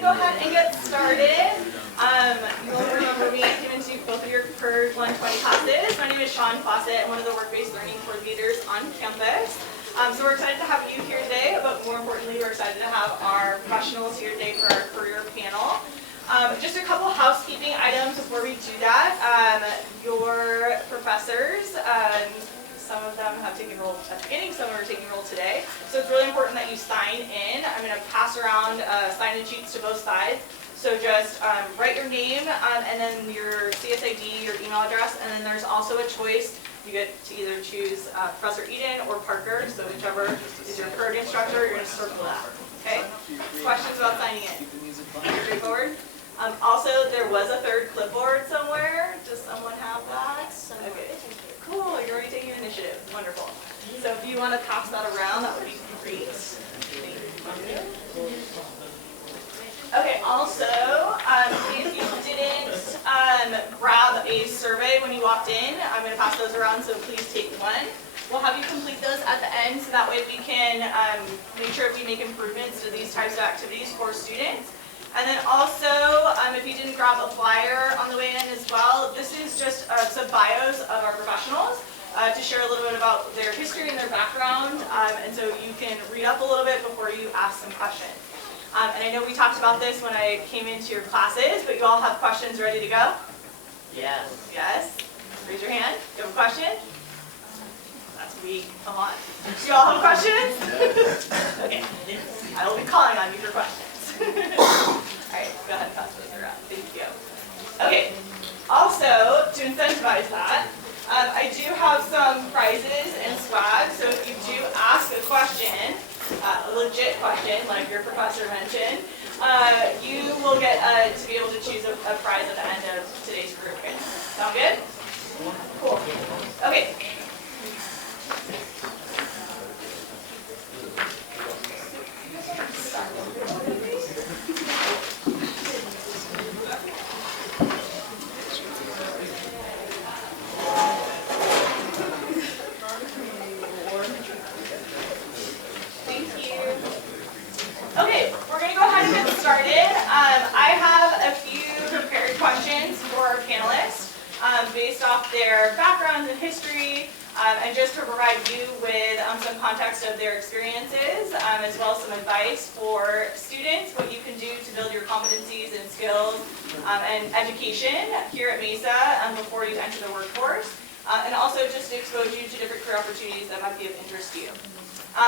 going to go ahead and get started. You will remember me. I came into both of your PERG 120 classes. My name is Sean Fawcett. I'm one of the work-based learning coordinators on campus. So we're excited to have you here today, but more importantly, we're excited to have our professionals here today for our career panel. Just a couple housekeeping items before we do that. Your professors, some of them have taken roll at the beginning, some are taking roll today. So it's really important that you sign in. I'm going to pass around sign-in sheets to both sides. So just write your name and then your CSID, your email address, and then there's also a choice. You get to either choose Professor Eden or Parker, so whichever is your PERG instructor, you're going to circle that. Okay? Questions about signing in? Straightforward? Also, there was a third clipboard somewhere. Does someone have that? Okay. Cool, you're already taking initiative. Wonderful. So if you want to pass that around, that would be great. Okay, also, if you didn't grab a survey when you walked in, I'm going to pass those around, so please take one. We'll have you complete those at the end, so that way we can make sure we make improvements to these types of activities for students. And then also, if you didn't grab a flyer on the way in as well, this is just some bios of our professionals to share a little bit about their history and their background, and so you can read up a little bit before you ask some questions. And I know we talked about this when I came into your classes, but you all have questions ready to go? Yes. Yes? Raise your hand. Do you have a question? That's weak. Come on. Do you all have questions? Okay. I will be calling on you for questions. Alright, go ahead and pass those around. Thank you. Okay, also, to incentivize that, I do have some prizes and swag, so if you do ask a question, a legit question, like your professor mentioned, you will get to be able to choose a prize at the end of today's group quiz. Sound good? Cool. Okay. Okay, we're going to go ahead and get started. I have a few prepared questions for our panelists based off their backgrounds and history, and just to provide you with some context of their experiences, as well as some advice for students, what you can do to build your competencies and skills and education here at Mesa before you enter the workforce, and also just to expose you to different career opportunities that might be of interest to you.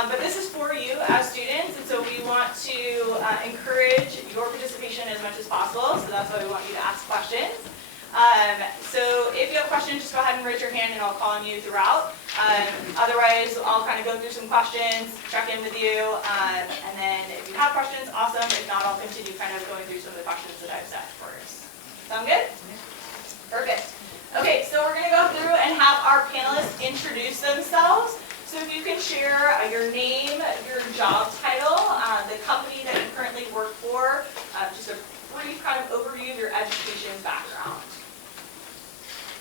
But this is for you as students, and so we want to encourage your participation as much as possible, so that's why we want you to ask questions. So if you have questions, just go ahead and raise your hand and I'll call on you throughout. Otherwise, I'll kind of go through some questions, check in with you, and then if you have questions, awesome. If not, I'll continue kind of going through some of the questions that I've set for us. Sound good? Perfect. Okay, so we're going to go through and have our panelists introduce themselves. So if you can share your name, your job title, the company that you currently work for, just a brief kind of overview of your education background.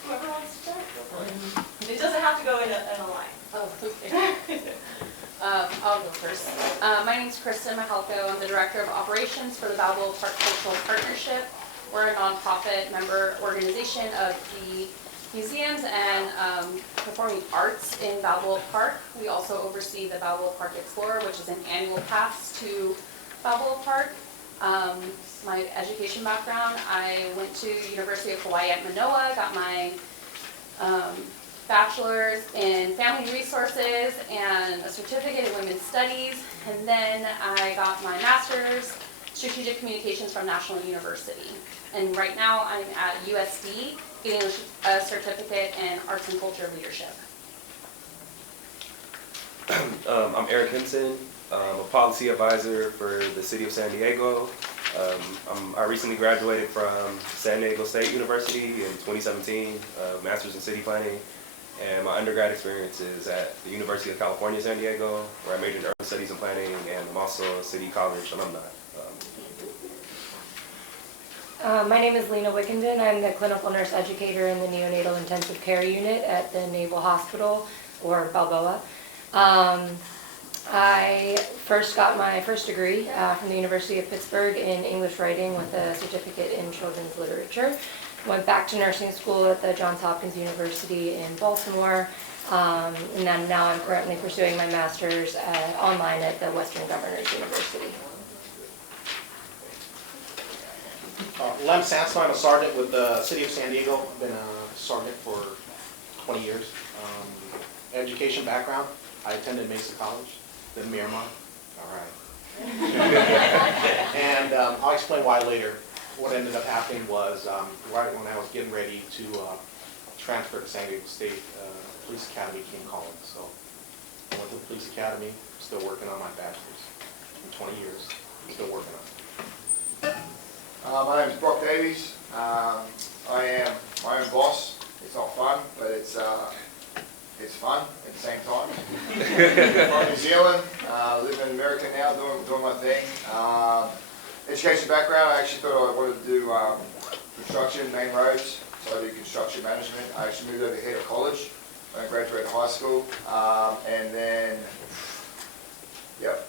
Whoever wants to start, go for it. It doesn't have to go in a line. Oh, okay. I'll go first. My name is Kristen Mahalko. I'm the Director of Operations for the Balba Park Cultural Partnership. We're a nonprofit member organization of the museums and performing arts in Balboa Park. We also oversee the Balboa Park Explorer, which is an annual pass to Balboa Park. My education background, I went to University of Hawaii at Manoa, got my bachelor's in family resources and a certificate in women's studies, and then I got my master's strategic communications from National University. And right now I'm at USD getting a certificate in arts and culture leadership. I'm Eric Henson. I'm a policy advisor for the city of San Diego. I recently graduated from San Diego State University in 2017, master's in city planning, and my undergrad experience is at the University of California, San Diego, where I majored in urban studies and planning, and I'm also a City College alumni. My name is Lena Wickenden. I'm the clinical nurse educator in the Neonatal Intensive Care Unit at the Naval Hospital, or Balboa. I first got my first degree from the University of Pittsburgh in English writing with a certificate in children's literature. Went back to nursing school at the Johns Hopkins University in Baltimore, and then now I'm currently pursuing my master's online at the Western Governors University. Lem Sanson, I'm a sergeant with the City of San Diego. I've been a sergeant for 20 years. Education background, I attended Mesa College, then Miramar. All right. And I'll explain why later. What ended up happening was right when I was getting ready to transfer to San Diego State, Police Academy came calling. So I went to the Police Academy, still working on my bachelor's. In 20 years, still working on it. My name is Brock Davies. I am my own boss. It's not fun, but it's fun at the same time. From New Zealand, live in America now, doing my thing. Education background, I actually thought I wanted to do construction, main roads, so I do construction management. I actually moved over here to college when I graduated high school, and then, yep.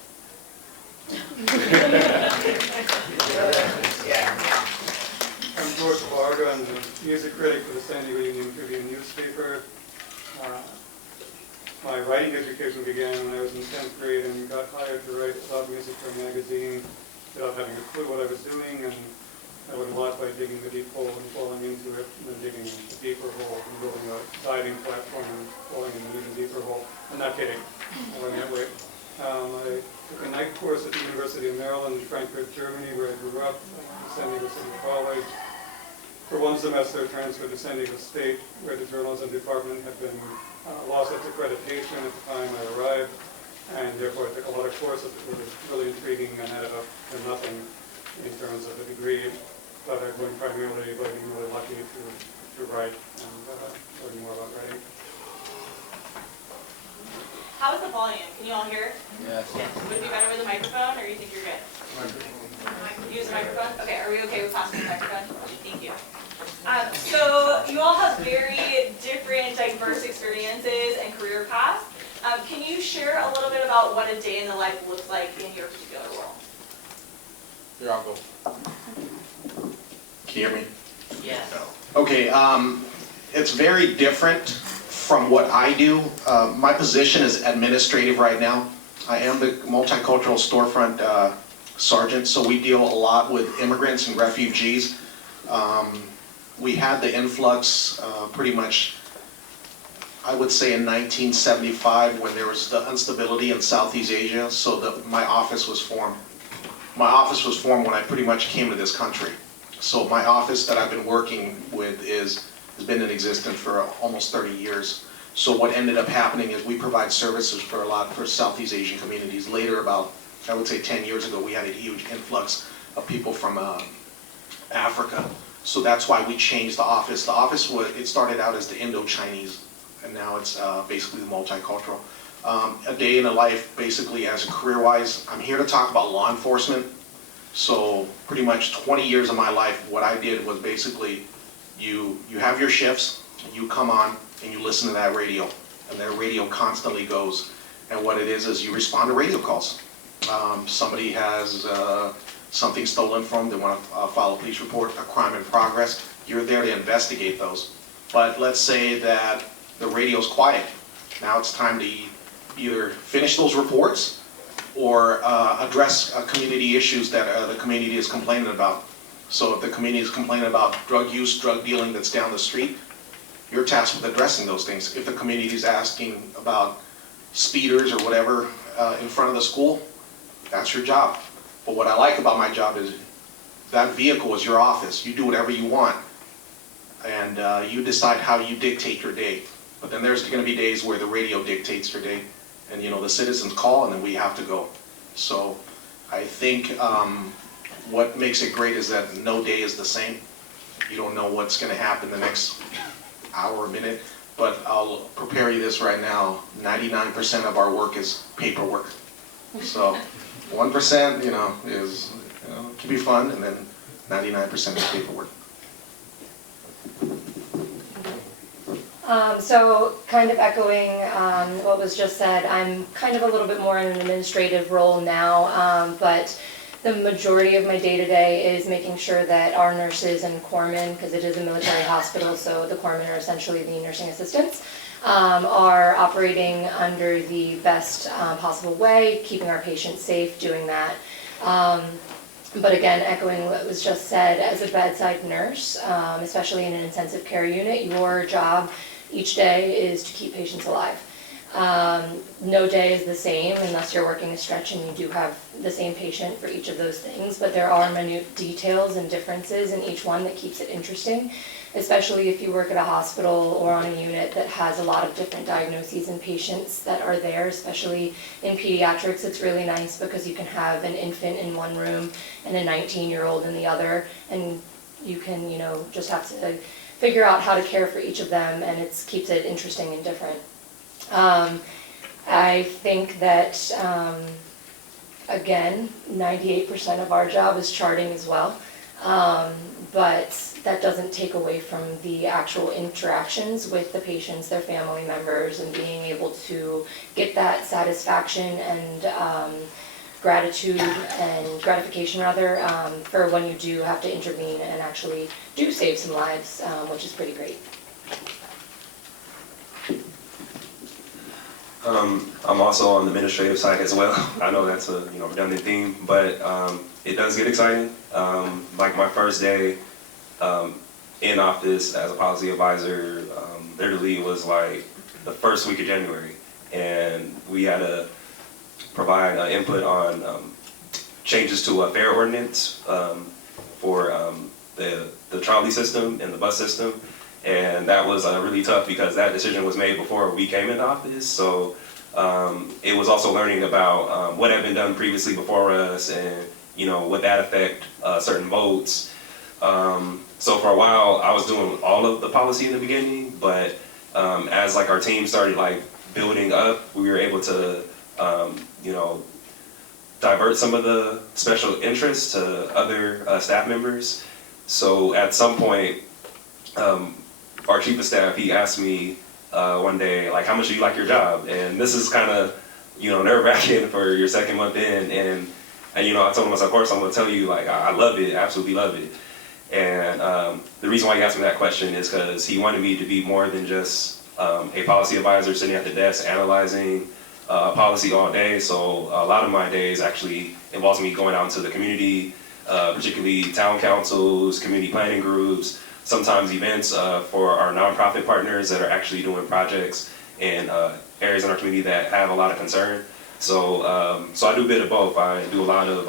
I'm George Balba. I'm the music critic for the San Diego Union Tribune newspaper. My writing education began when I was in 10th grade and got hired to write about music for a magazine without having a clue what I was doing, and I learned a lot by digging the deep hole and falling into it, and then digging the deeper hole and building a diving platform and falling in an even deeper hole. I'm not kidding. I went that way. I took a night course at the University of Maryland in Frankfurt, Germany, where I grew up. I went to San Diego City College. For one semester, I transferred to San Diego State, where the journalism department had been lost its accreditation at the time I arrived, and therefore I took a lot of courses that were really intriguing and added up to nothing in terms of a degree, but I learned primarily by being really lucky to write and learn more about writing. How is the volume? Can you all hear? Yes. Would it be better with a microphone, or you think you're good? Use a microphone? Okay, are we okay with passing the microphone? Thank you. So you all have very different, diverse experiences and career paths. Can you share a little bit about what a day in the life looks like in your particular role? Here, I'll go. Can you hear me? Yes. Okay, it's very different from what I do. My position is administrative right now. I am the multicultural storefront sergeant, so we deal a lot with immigrants and refugees. We had the influx pretty much, I would say, in 1975 when there was the instability in Southeast Asia, so my office was formed. My office was formed when I pretty much came to this country. So my office that I've been working with has been in existence for almost 30 years. So what ended up happening is we provide services for Southeast Asian communities. Later, about, I would say 10 years ago, we had a huge influx of people from Africa. So that's why we changed the office. The office, it started out as the Indo-Chinese, and now it's basically the multicultural. A day in a life, basically, as a career-wise, I'm here to talk about law enforcement. So pretty much 20 years of my life, what I did was basically, you have your shifts, you come on, and you listen to that radio, and that radio constantly goes. And what it is you respond to radio calls. Somebody has something stolen from them, they want to file a police report, a crime in progress. You're there to investigate those. But let's say that the radio's quiet. Now it's time to either finish those reports or address community issues that the community is complaining about. So if the community is complaining about drug use, drug dealing that's down the street, you're tasked with addressing those things. If the community is asking about speeders or whatever in front of the school, that's your job. But what I like about my job is that vehicle is your office. You do whatever you want, and you decide how you dictate your day. But then there's going to be days where the radio dictates your day, and the citizens call, and then we have to go. So I think what makes it great is that no day is the same. You don't know what's going to happen the next hour or minute, but I'll prepare you this right now. 99% of our work is paperwork. So 1%, is can be fun, and then 99% is paperwork. So kind of echoing what was just said, I'm kind of a little bit more in an administrative role now, but the majority of my day-to-day is making sure that our nurses and corpsmen, because it is a military hospital, so the corpsmen are essentially the nursing assistants, are operating under the best possible way, keeping our patients safe, doing that. But again, echoing what was just said, as a bedside nurse, especially in an intensive care unit, your job each day is to keep patients alive. No day is the same unless you're working a stretch and you do have the same patient for each of those things, but there are minute details and differences in each one that keeps it interesting, especially if you work at a hospital or on a unit that has a lot of different diagnoses and patients that are there, especially in pediatrics. It's really nice because you can have an infant in one room and a 19-year-old in the other, and you can, just have to figure out how to care for each of them, and it keeps it interesting and different. I think that, again, 98% of our job is charting as well, but that doesn't take away from the actual interactions with the patients, their family members, and being able to get that satisfaction and gratitude and gratification rather for when you do have to intervene and actually do save some lives, which is pretty great. I'm also on the administrative side as well. I know that's a redundant theme, but it does get exciting. Like my first day in office as a policy advisor literally was like the first week of January, and we had to provide input on changes to a fare ordinance for the trolley system and the bus system. And that was really tough because that decision was made before we came into office. So it was also learning about what had been done previously before us, and would that affect certain votes. So for a while, I was doing all of the policy in the beginning, but as our team started building up, we were able to divert some of the special interests to other staff members. So at some point, our chief of staff, he asked me one day, how much do you like your job? And this is kind of, nerve-wracking for your second month in. And I told him, of course, I'm going to tell you, I love it, absolutely love it. And the reason why he asked me that question is because he wanted me to be more than just a policy advisor sitting at the desk analyzing policy all day. So a lot of my days actually involves me going out into the community, particularly town councils, community planning groups, sometimes events for our nonprofit partners that are actually doing projects in areas in our community that have a lot of concern. So I do a bit of both. I do a lot of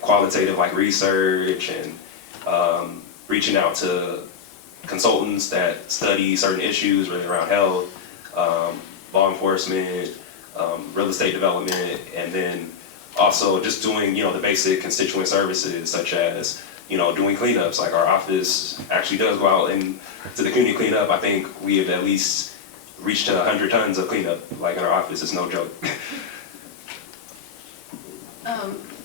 qualitative research and reaching out to consultants that study certain issues really around health, law enforcement, real estate development, and then also just doing the basic constituent services such as doing cleanups. Our office actually does go out and to the community cleanup. I think we have at least reached 100 tons of cleanup in our office. It's no joke.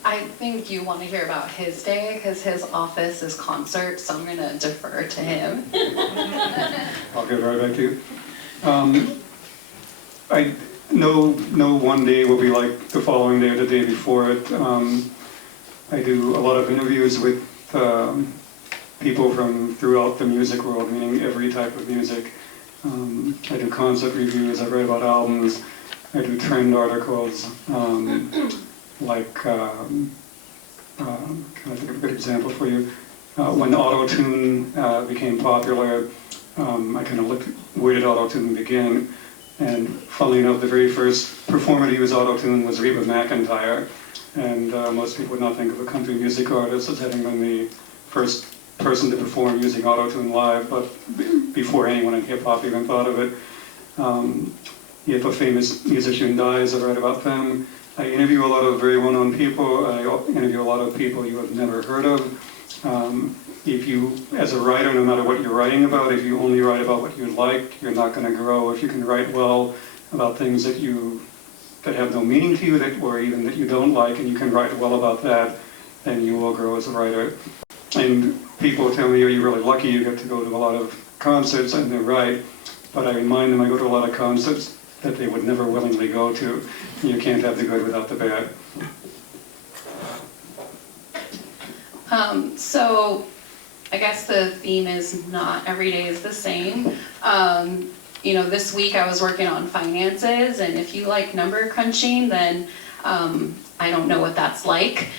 I think you want to hear about his day because his office is concerts, so I'm going to defer to him. I'll get right back to you. I know one day will be like the following day or the day before it. I do a lot of interviews with people from throughout the music world, meaning every type of music. I do concert reviews, I write about albums, I do trend articles, can I think of a good example for you? When auto-tune became popular, I kind of looked, where did auto-tune begin? And funnily enough, the very first performer to use auto-tune was Reba McEntire. And most people would not think of a country music artist as having been the first person to perform using auto-tune live, but before anyone in hip-hop even thought of it. If a famous musician dies, I write about them. I interview a lot of very well-known people. I interview a lot of people you have never heard of. If you, as a writer, no matter what you're writing about, if you only write about what you like, you're not going to grow. If you can write well about things that have no meaning to you, or even that you don't like, and you can write well about that, then you will grow as a writer. And people tell me, are you really lucky you get to go to a lot of concerts, and they're right. but I remind them I go to a lot of concerts that they would never willingly go to. You can't have the good without the bad. So I guess the theme is not every day is the same. You know, this week I was working on finances, and if you like number crunching, then I don't know what that's like.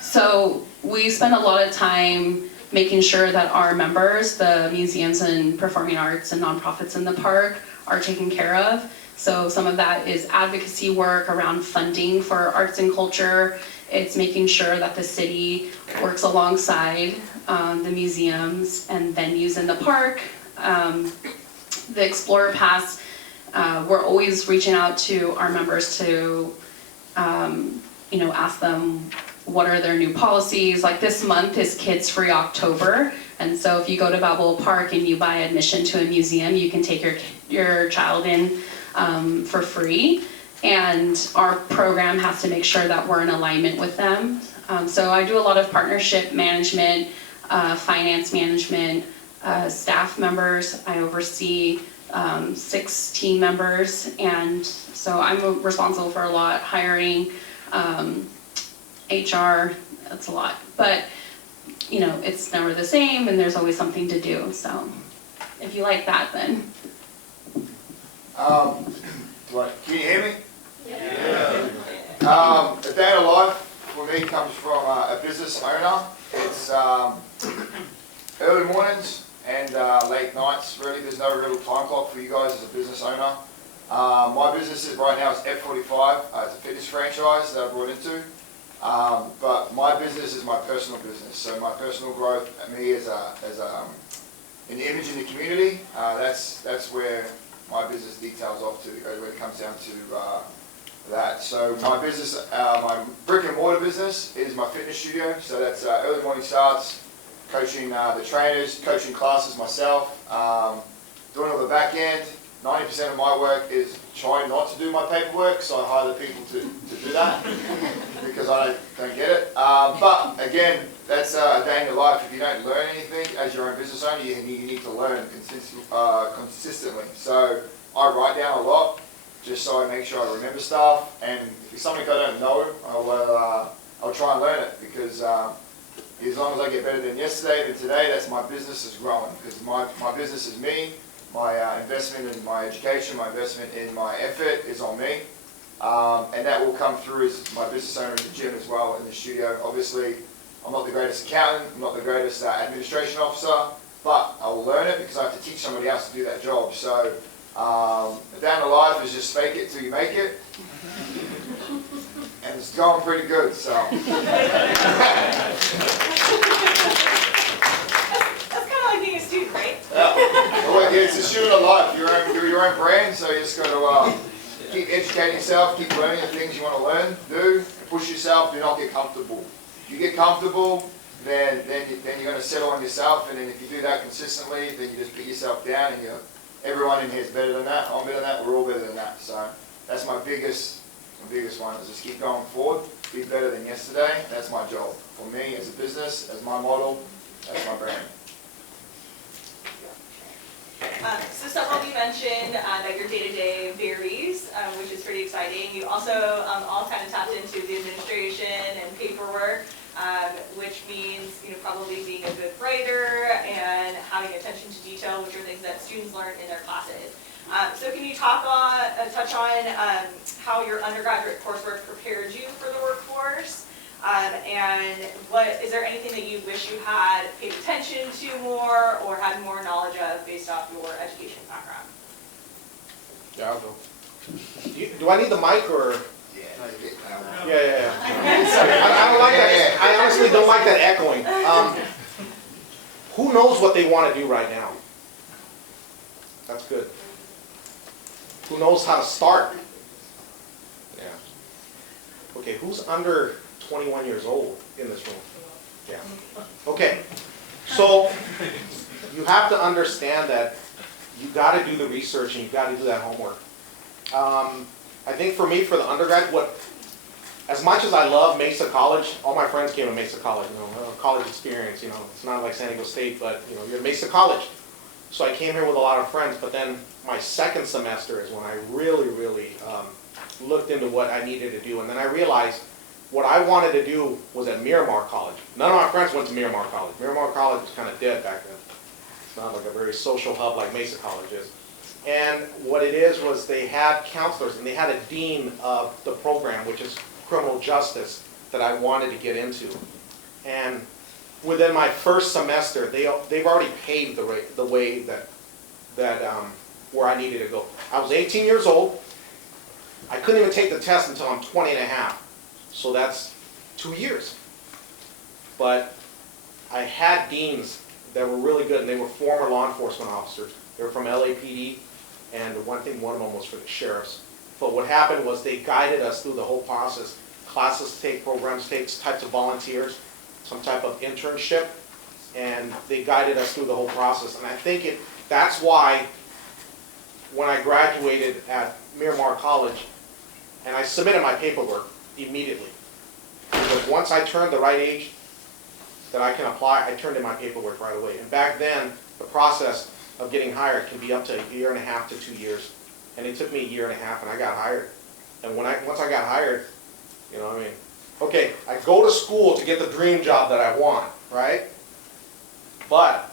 So we spend a lot of time making sure that our members, the museums and performing arts and nonprofits in the park, are taken care of. So some of that is advocacy work around funding for arts and culture. It's making sure that the city works alongside the museums and venues in the park. The Explorer Pass, we're always reaching out to our members to, you know, ask them what are their new policies. Like this month is Kids Free October, and so if you go to Balboa Park and you buy admission to a museum, you can take your child in for free. And our program has to make sure that we're in alignment with them. So I do a lot of partnership management, finance management, staff members. I oversee 6 team members, and so I'm responsible for a lot, hiring, HR, that's a lot. But, you know, it's never the same, and there's always something to do. So if you like that, then. Can you hear me? Yeah. A day in life for me comes from a business owner. It's early mornings and late nights. Really, there's no real time clock for you guys as a business owner. My business is right now is F45. It's a fitness franchise that I brought into. But my business is my personal business. So my personal growth, me as an image in the community, that's where my business details off to, when it comes down to that. So my business, my brick and mortar business is my fitness studio. So that's early morning starts, coaching the trainers, coaching classes myself, doing all the back end. 90% of my work is trying not to do my paperwork, so I hire the people to do that because I don't get it. But again, that's a day in your life. If you don't learn anything as your own business owner, you need to learn consistently. So I write down a lot just so I make sure I remember stuff. And if it's something I don't know, I'll try and learn it because as long as I get better than yesterday, than today, that's my business is growing because my business is me. My investment in my education, my investment in my effort is on me. And that will come through as my business owner in the gym as well, in the studio. Obviously, I'm not the greatest accountant, I'm not the greatest administration officer, but I will learn it because I have to teach somebody else to do that job. So, down the life is just fake it till you make it. And it's going pretty good, so. Being a student, right? Well, it's a student of life. You're your own brand, so you just got to keep educating yourself, keep learning the things you want to learn, do, push yourself, do not get comfortable. If you get comfortable, then you're going to settle on yourself, and then if you do that consistently, then you just pick yourself down, and everyone in here is better than that, I'm better than that, we're all better than that. So that's my biggest one, is just keep going forward, be better than yesterday. That's my job. For me, as a business, as my model, that's my brand. So several of you mentioned that your day-to-day varies, which is pretty exciting. You also all kind of tapped into the administration and paperwork, which means probably being a good writer and having attention to detail, which are things that students learn in their classes. So can you touch on how your undergraduate coursework prepared you for the workforce? And is there anything that you wish you had paid attention to more or had more knowledge of based off your education background? Yeah, I'll go. Do I need the mic or? Yeah. I don't like that. I honestly don't like that echoing. Who knows what they want to do right now? That's good. Who knows how to start? Yeah. Okay, who's under 21 years old in this room? Yeah. Okay. So you have to understand that you got to do the research and you got to do that homework. I think for me, for the undergrad, as much as I love Mesa College, all my friends came to Mesa College, college experience, it's not like San Diego State, but you're at Mesa College. So I came here with a lot of friends, but then my second semester is when I really looked into what I needed to do. And then I realized what I wanted to do was at Miramar College. None of my friends went to Miramar College. Miramar College was kind of dead back then. It's not like a very social hub like Mesa College is. And what it is was they had counselors and they had a dean of the program, which is criminal justice, that I wanted to get into. And within my first semester, they've already paved the way that where I needed to go. I was 18 years old. I couldn't even take the test until I'm 20 and a half. So that's 2 years. But I had deans that were really good, and they were former law enforcement officers. They were from LAPD, and one of them was for the sheriffs. But what happened was they guided us through the whole process. Classes take, programs take, types of volunteers, some type of internship, and they guided us through the whole process. And I think that's why when I graduated at Miramar College, and I submitted my paperwork immediately, because once I turned the right age that I can apply, I turned in my paperwork right away. And back then, the process of getting hired can be up to 1.5 to 2 years. And it took me 1.5 years, and I got hired. And once I got hired, you know what I mean? Okay, I go to school to get the dream job that I want, right? But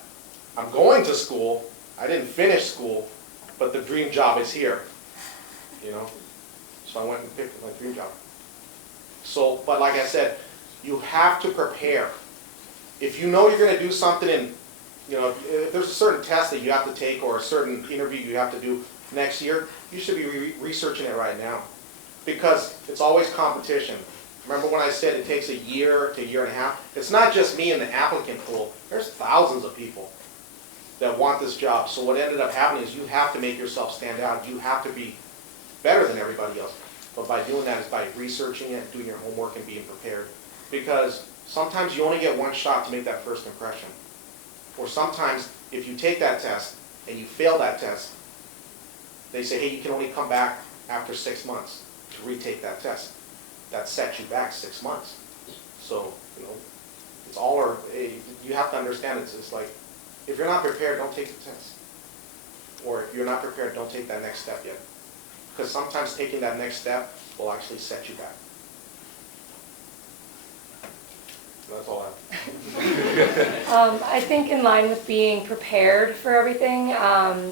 I'm going to school, I didn't finish school, but the dream job is here, you know? So I went and picked my dream job. So, but like I said, you have to prepare. If you know you're going to do something in, you know, if there's a certain test that you have to take or a certain interview you have to do next year, you should be researching it right now. Because it's always competition. Remember when I said it takes 1 year to 1.5 years? It's not just me in the applicant pool. There's thousands of people that want this job. So what ended up happening is you have to make yourself stand out. You have to be better than everybody else. But by doing that is by researching it, doing your homework, and being prepared. Because sometimes you only get one shot to make that first impression. Or sometimes if you take that test and you fail that test, they say, hey, you can only come back after 6 months to retake that test. That sets you back 6 months. So, you know, it's all or, you have to understand it's like, if you're not prepared, don't take the test. Or if you're not prepared, don't take that next step yet. Because sometimes taking that next step will actually set you back. That's all I have. I think in line with being prepared for everything,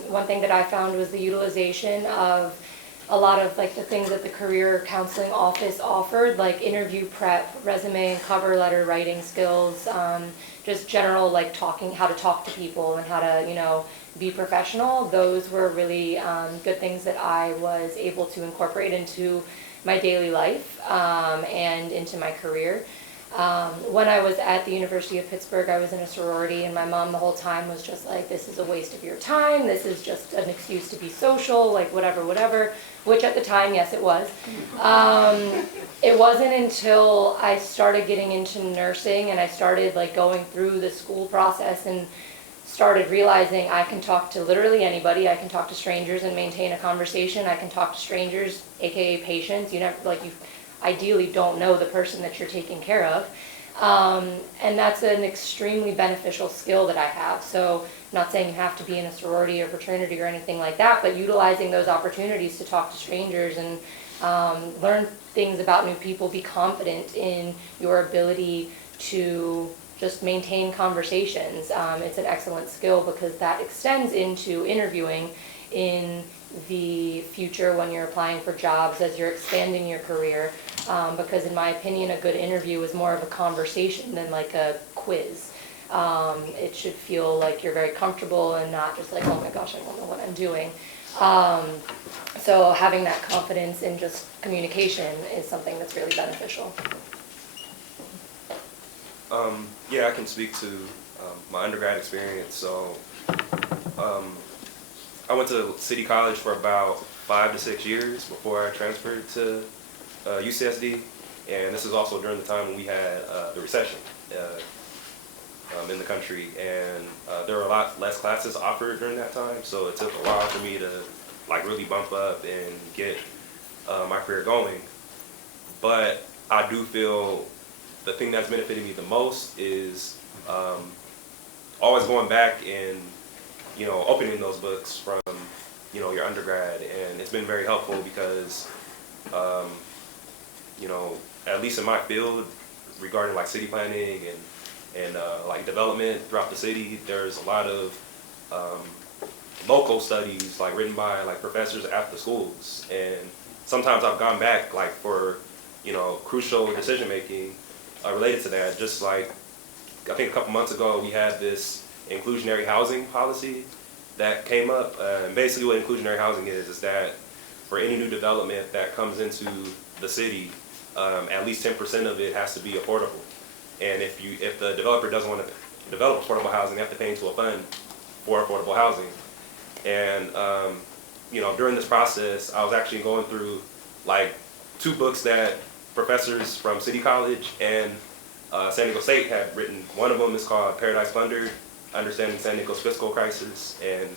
one thing that I found was the utilization of a lot of like the things that the career counseling office offered, like interview prep, resume and cover letter writing skills, just general like how to talk to people and how to, you know, be professional. Those were really good things that I was able to incorporate into my daily life and into my career. When I was at the University of Pittsburgh, I was in a sorority, and my mom the whole time was just like, this is a waste of your time, this is just an excuse to be social, like whatever, which at the time, yes, it was. It wasn't until I started getting into nursing and I started like going through the school process and started realizing I can talk to literally anybody. I can talk to strangers and maintain a conversation. I can talk to strangers, aka patients. You ideally don't know the person that you're taking care of. And that's an extremely beneficial skill that I have. So I'm not saying you have to be in a sorority or fraternity or anything like that, but utilizing those opportunities to talk to strangers and learn things about new people, be confident in your ability to just maintain conversations. It's an excellent skill because that extends into interviewing in the future when you're applying for jobs as you're expanding your career. Because in my opinion, a good interview is more of a conversation than like a quiz. It should feel like you're very comfortable and not just like, oh my gosh, I don't know what I'm doing. So having that confidence in just communication is something that's really beneficial. Yeah, I can speak to my undergrad experience. So I went to City College for about 5 to 6 years before I transferred to UCSD, and this is also during the time when we had the recession in the country, and there were a lot less classes offered during that time, so it took a while for me to like really bump up and get my career going. But I do feel the thing that's benefited me the most is always going back and opening those books from, your undergrad. And it's been very helpful because, at least in my field, regarding like city planning and like development throughout the city, there's a lot of local studies like written by like professors at the schools. And sometimes I've gone back like for, crucial decision making related to that. Just like, I think a couple months ago, we had this inclusionary housing policy that came up. And basically what inclusionary housing is that for any new development that comes into the city, at least 10% of it has to be affordable. And if the developer doesn't want to develop affordable housing, they have to pay into a fund for affordable housing. And during this process, I was actually going through like 2 books that professors from City College and San Diego State had written. One of them is called Paradise Plundered: Understanding San Diego's Fiscal Crisis, and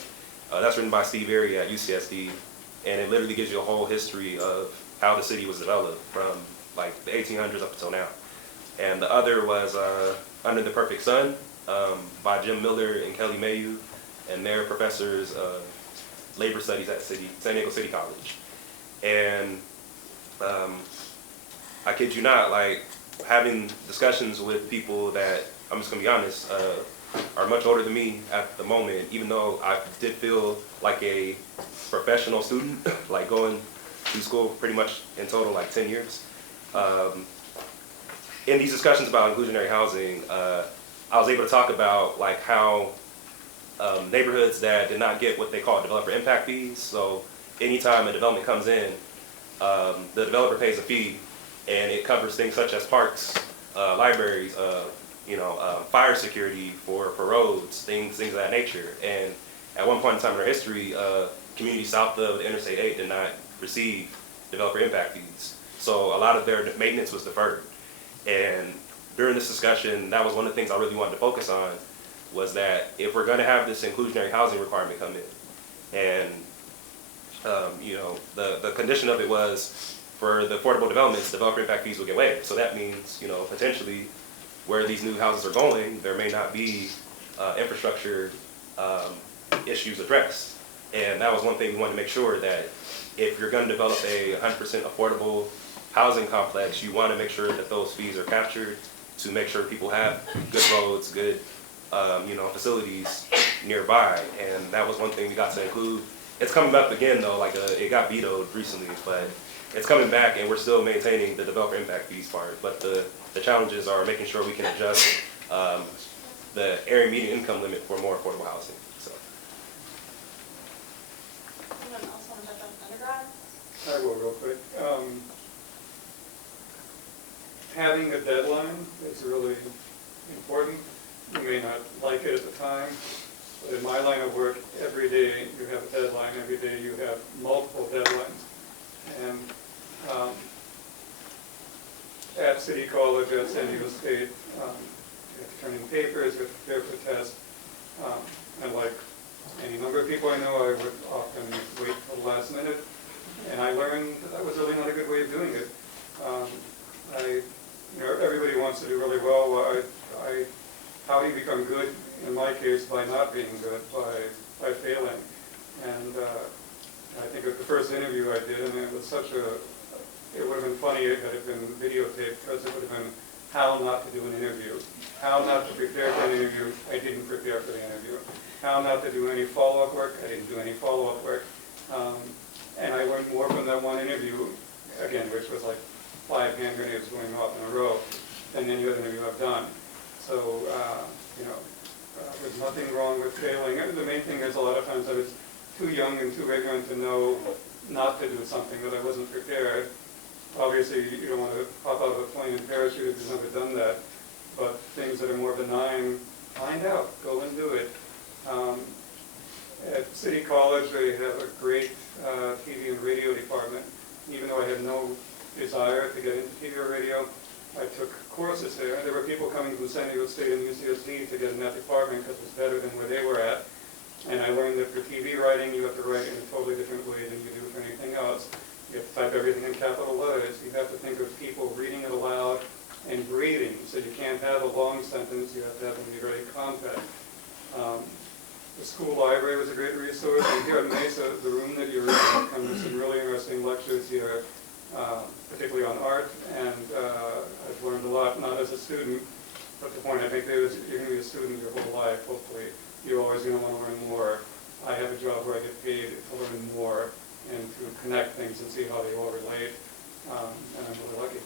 that's written by Steve Airy at UCSD, and it literally gives you a whole history of how the city was developed from like the 1800s up until now. And the other was Under the Perfect Sun by Jim Miller and Kelly Mayu, and they're professors of labor studies at San Diego City College. And I kid you not, like having discussions with people that, I'm just gonna be honest, are much older than me at the moment, even though I did feel like a professional student, like going to school pretty much in total like 10 years. In these discussions about inclusionary housing, I was able to talk about like how neighborhoods that did not get what they call developer impact fees. So anytime a development comes in, the developer pays a fee, and it covers things such as parks, libraries, fire security for roads, things of that nature. And at one point in time in our history, communities south of the Interstate 8 did not receive developer impact fees. So a lot of their maintenance was deferred. And during this discussion, that was one of the things I really wanted to focus on, was that if we're going to have this inclusionary housing requirement come in, and the condition of it was for the affordable developments, developer impact fees will get waived. So that means, potentially where these new houses are going, there may not be infrastructure issues addressed. And that was one thing we wanted to make sure, that if you're going to develop a 100% affordable housing complex, you want to make sure that those fees are captured to make sure people have good roads, good facilities nearby. And that was one thing we got to include. It's coming up again though, like it got vetoed recently, but it's coming back, and we're still maintaining the developer impact fees part. But the challenges are making sure we can adjust the area median income limit for more affordable housing. So. Anyone else want to touch on undergrad? I will real quick. Having a deadline is really important. You may not like it at the time, but in my line of work, every day you have a deadline. Every day you have multiple deadlines. And at City College, at San Diego State, you have to turn in papers, you have to prepare for tests. And like any number of people I know, I would often wait till the last minute. And I learned that was really not a good way of doing it. Everybody wants to do really well. How do you become good, in my case, by not being good, by failing? And I think of the first interview I did, and it was it would have been funny had it been videotaped, because it would have been how not to do an interview, how not to prepare for an interview. I didn't prepare for the interview. How not to do any follow-up work. I didn't do any follow-up work. And I learned more from that one interview, again, which was like 5 hand grenades going off in a row, than any other interview I've done. So, there's nothing wrong with failing. The main thing is, a lot of times I was too young and too ignorant to know not to do something, that I wasn't prepared. Obviously, you don't want to hop out of a plane and parachute if you've never done that, but things that are more benign, find out, go and do it. At City College, they have a great TV and radio department. Even though I had no desire to get into TV or radio, I took courses there. There were people coming from San Diego State and UCSD to get in that department because it was better than where they were at. And I learned that for TV writing, you have to write in a totally different way than you do for anything else. You have to type everything in capital letters. You have to think of people reading it aloud and breathing. So you can't have a long sentence. You have to have them be very compact. The school library was a great resource. And here at Mesa, the room that you're in, comes some really interesting lectures here, particularly on art. And I've learned a lot, not as a student, but the point I make there is you're going to be a student your whole life, hopefully. You're always going to want to learn more. I have a job where I get paid to learn more and to connect things and see how they all relate. And I'm really lucky.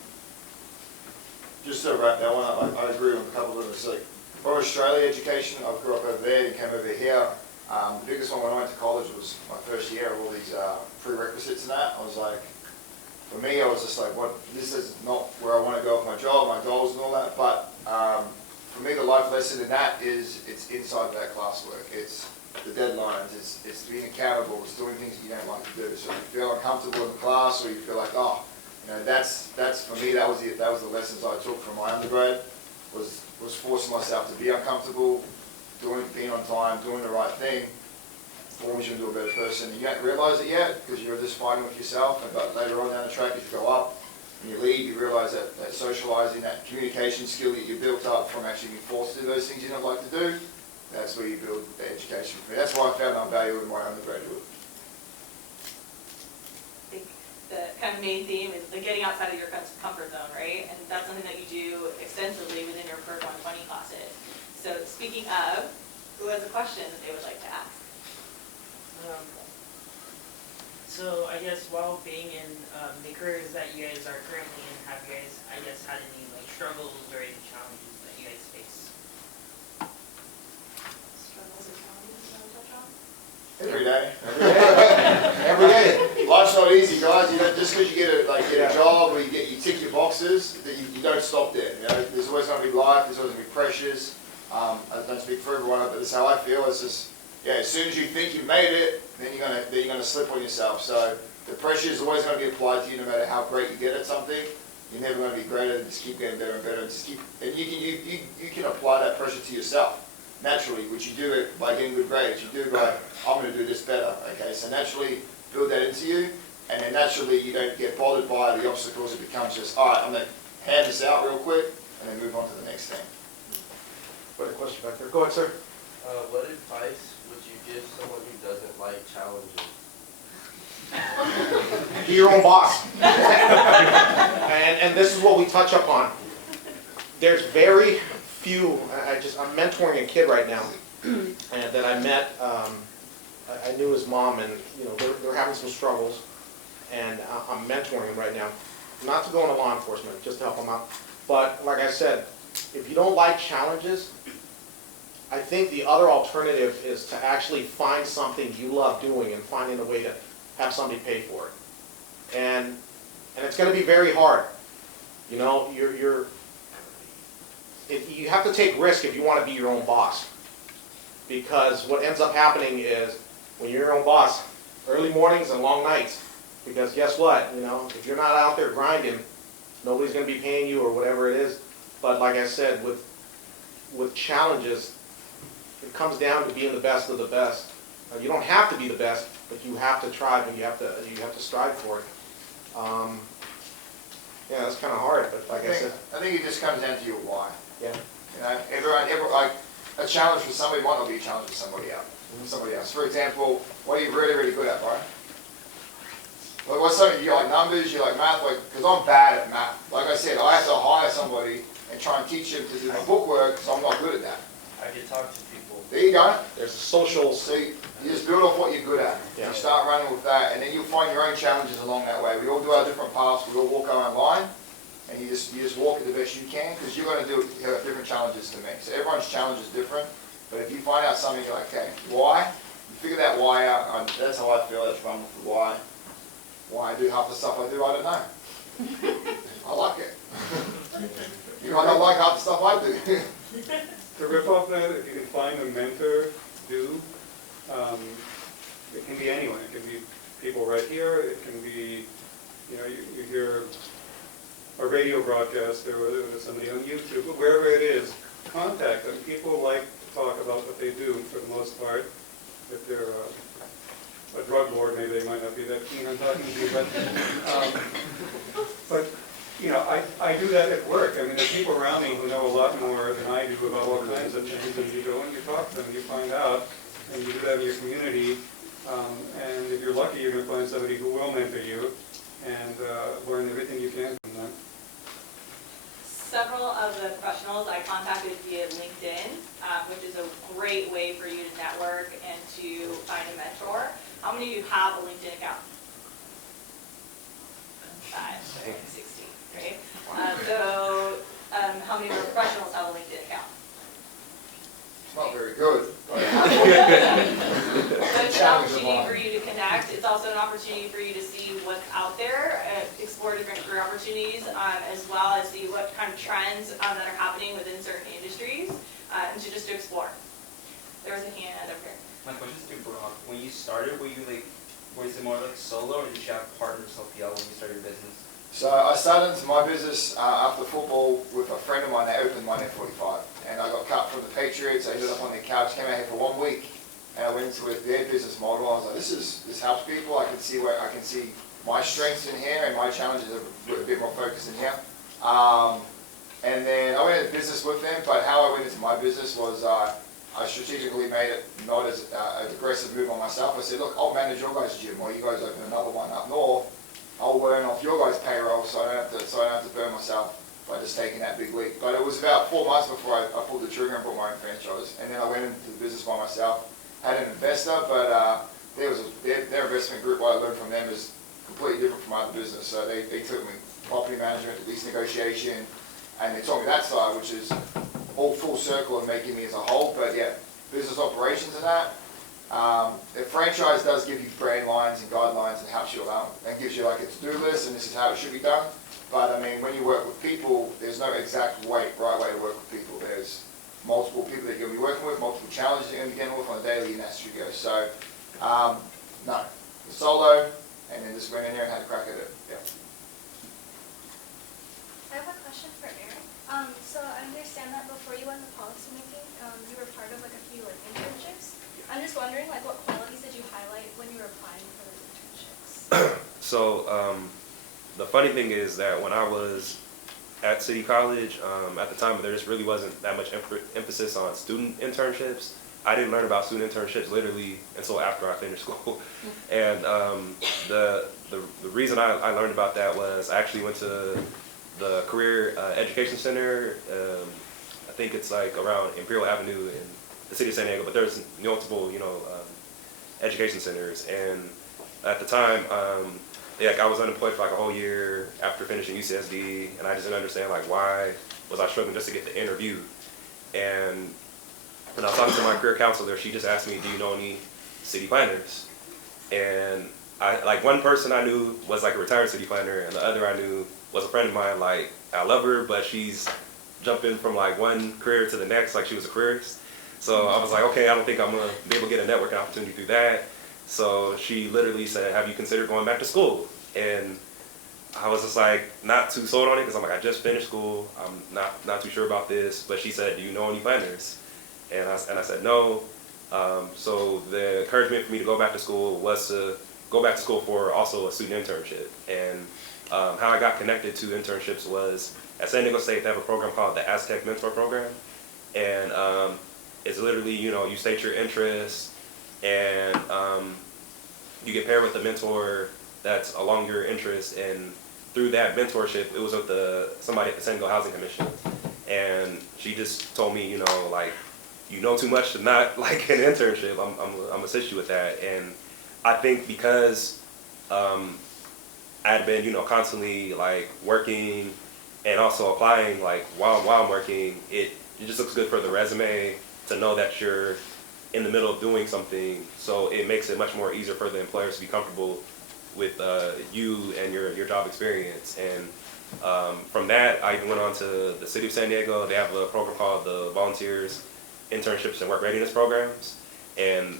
Just to wrap that one up, I agree with a couple of them. It's like, for Australia education, I grew up over there and came over here. The biggest one when I went to college was my first year of all these prerequisites and that. I was like, for me, I was just like, what? This is not where I want to go with my job, my goals and all that. But for me, the life lesson in that is it's inside of that classwork. It's the deadlines. It's being accountable. It's doing things you don't like to do. So if you feel uncomfortable in the class, or you feel like, oh, you know, that's for me. That was the lessons I took from my undergrad. Was forcing myself to be uncomfortable, being on time, doing the right thing, forms you into a better person. And you don't realise it yet because you're just fighting with yourself. But later on down the track, as you go up and you lead, you realise that socialising, that communication skill that you built up from actually being forced to do those things you don't like to do, that's where you build the education for me. That's why I found that value in my undergraduate. I think the kind of main theme is the getting outside of your comfort zone, right? And that's something that you do extensively within your PERT 120 classes. So speaking of, who has a question that they would like to ask? So I guess while being in the careers that you guys are currently in, have you guys, I guess, had any like struggles or any challenges that you guys face? Struggles or challenges you want to touch on? Every day. Every day. Life's not easy, guys. You don't, just because you get a job or you tick your boxes, that you don't stop there. You know, there's always going to be life. There's always going to be pressures. I don't speak for everyone, but that's how I feel. It's just, yeah, as soon as you think you've made it, then you're gonna slip on yourself. So the pressure is always going to be applied to you, no matter how great you get at something. You're never going to be greater. Just keep getting better and better. And you can apply that pressure to yourself naturally, which you do it by getting good grades. You do it by, I'm going to do this better. Okay, so naturally build that into you, and then naturally you don't get bothered by the obstacles. It becomes just, all right, I'm going to hand this out real quick, and then move on to the next thing. What a question back there. Go ahead, sir. What advice would you give someone who doesn't like challenges? Be your own boss. and this is what we touch upon. There's very few, I'm mentoring a kid right now and that I met. I knew his mom, and you know they're having some struggles, and I'm mentoring him right now. Not to go into law enforcement, just to help him out. But like I said, if you don't like challenges, I think the other alternative is to actually find something you love doing and finding a way to have somebody pay for it. And it's going to be very hard. You know, you have to take risk if you want to be your own boss. Because what ends up happening is when you're your own boss, early mornings and long nights. Because guess what? You know, if you're not out there grinding, nobody's going to be paying you or whatever it is. But like I said, with challenges, it comes down to being the best of the best. You don't have to be the best, but you have to try and you have to strive for it. Yeah, that's kind of hard, but like I said, I think it just comes down to your why. yeah. You know, like a challenge for somebody might not be a challenge for somebody else. For example, what are you really, really good at, Brian? Like what's something you like? Numbers, you like math? Like, because I'm bad at math. Like I said, I have to hire somebody and try and teach them to do my bookwork because I'm not good at that. I can talk to people. There you go. There's a social. So you just build off what you're good at. Yeah. You start running with that, and then you'll find your own challenges along that way. We all do our different paths. We all walk our own line, and you just walk it the best you can because you're going to have different challenges to make. So everyone's challenge is different. But if you find out something, you're like, okay, why? You figure that why out. That's how I feel. That's run with the why. Why I do half the stuff I do, I don't know. I like it. You might not like half the stuff I do. To rip off that, if you can find a mentor, do. It can be anyone. It can be people right here. It can be, you know, you hear a radio broadcast or somebody on YouTube, but wherever it is, contact them. People like to talk about what they do for the most part. If they're a drug lord, maybe they might not be that keen on talking to you, but you know, I do that at work. I mean, there's people around me who know a lot more than I do about all kinds of things, and you go and you talk to them and you find out, and you do that in your community. And if you're lucky, you're going to find somebody who will mentor you and learn everything you can from them. Several of the professionals I contacted via LinkedIn, which is a great way for you to network and to find a mentor. How many of you have a LinkedIn account? 5, 16, right? How many of our professionals have a LinkedIn account? It's not very good. So it's an opportunity for you to connect. It's also an opportunity for you to see what's out there, explore different career opportunities, as well as see what kind of trends that are happening within certain industries, and to just explore. There was a hand over here. My question is too broad. When you started, was it more like solo, or did you have partners help you out when you started your business? So I started into my business after football with a friend of mine that opened my Net 45. And I got cut from the Patriots. I ended up on their couch, came out here for 1 week, and I went into their business model. I was like, this helps people. I can see my strengths in here and my challenges are a bit more focused in here. And then I went into business with them, but how I went into my business was I strategically made it not as an aggressive move on myself. I said, look, I'll manage your guys' gym, or you guys open another one up north. I'll earn off your guys' payroll, so I don't have to burn myself by just taking that big leap. But it was about 4 months before I pulled the trigger and bought my own franchise. And then I went into the business by myself. I had an investor, but their investment group, what I learned from them is completely different from my other business. So they took me property management, lease negotiation, and they taught me that side, which is all full circle and making me as a whole. But yeah, business operations and that. A franchise does give you brand lines and guidelines and helps you along and gives you like a to-do list and this is how it should be done. But I mean, when you work with people, there's no exact right way to work with people. There's multiple people that you'll be working with, multiple challenges you're going to be dealing with on a daily, and that's how you go. So, no, solo, and then just went in there and had a crack at it. Yeah. I have a question for Eric. So I understand that before you went to policy making, you were part of like a few internships. I'm just wondering, like, what qualities did you highlight when you were applying for those internships? So the funny thing is that when I was at City College, at the time there just really wasn't that much emphasis on student internships. I didn't learn about student internships literally until after I finished school. And the reason I learned about that was I actually went to the Career Education Center. I think it's like around Imperial Avenue in the city of San Diego, but there's multiple, education centers. And at the time, I was unemployed for like a whole year after finishing UCSD, and I just didn't understand like why was I struggling just to get the interview. And when I was talking to my career counselor, she just asked me, "Do you know any city planners?" And one person I knew was like a retired city planner, and the other I knew was a friend of mine. Like, I love her, but she's jumping from like one career to the next, like she was a careerist. So I was like, okay, I don't think I'm gonna be able to get a networking opportunity through that. So she literally said, "Have you considered going back to school?" And I was just like, not too sold on it, because I'm like, I just finished school, I'm not too sure about this. But she said, "Do you know any planners?" And I said no. So the encouragement for me to go back to school was to go back to school for also a student internship. And how I got connected to internships was at San Diego State. They have a program called the Aztec Mentor Program, and it's literally, you state your interests, and you get paired with a mentor that's along your interests. And through that mentorship, it was with somebody at the San Diego Housing Commission, and she just told me, you know too much to not like an internship. I'm gonna assist you with that. And I think because I had been, constantly like working and also applying like while I'm working, it just looks good for the resume to know that you're in the middle of doing something. So it makes it much more easier for the employers to be comfortable with you and your job experience. And from that, I even went on to the city of San Diego. They have a program called the Volunteers Internships and Work Readiness Programs, and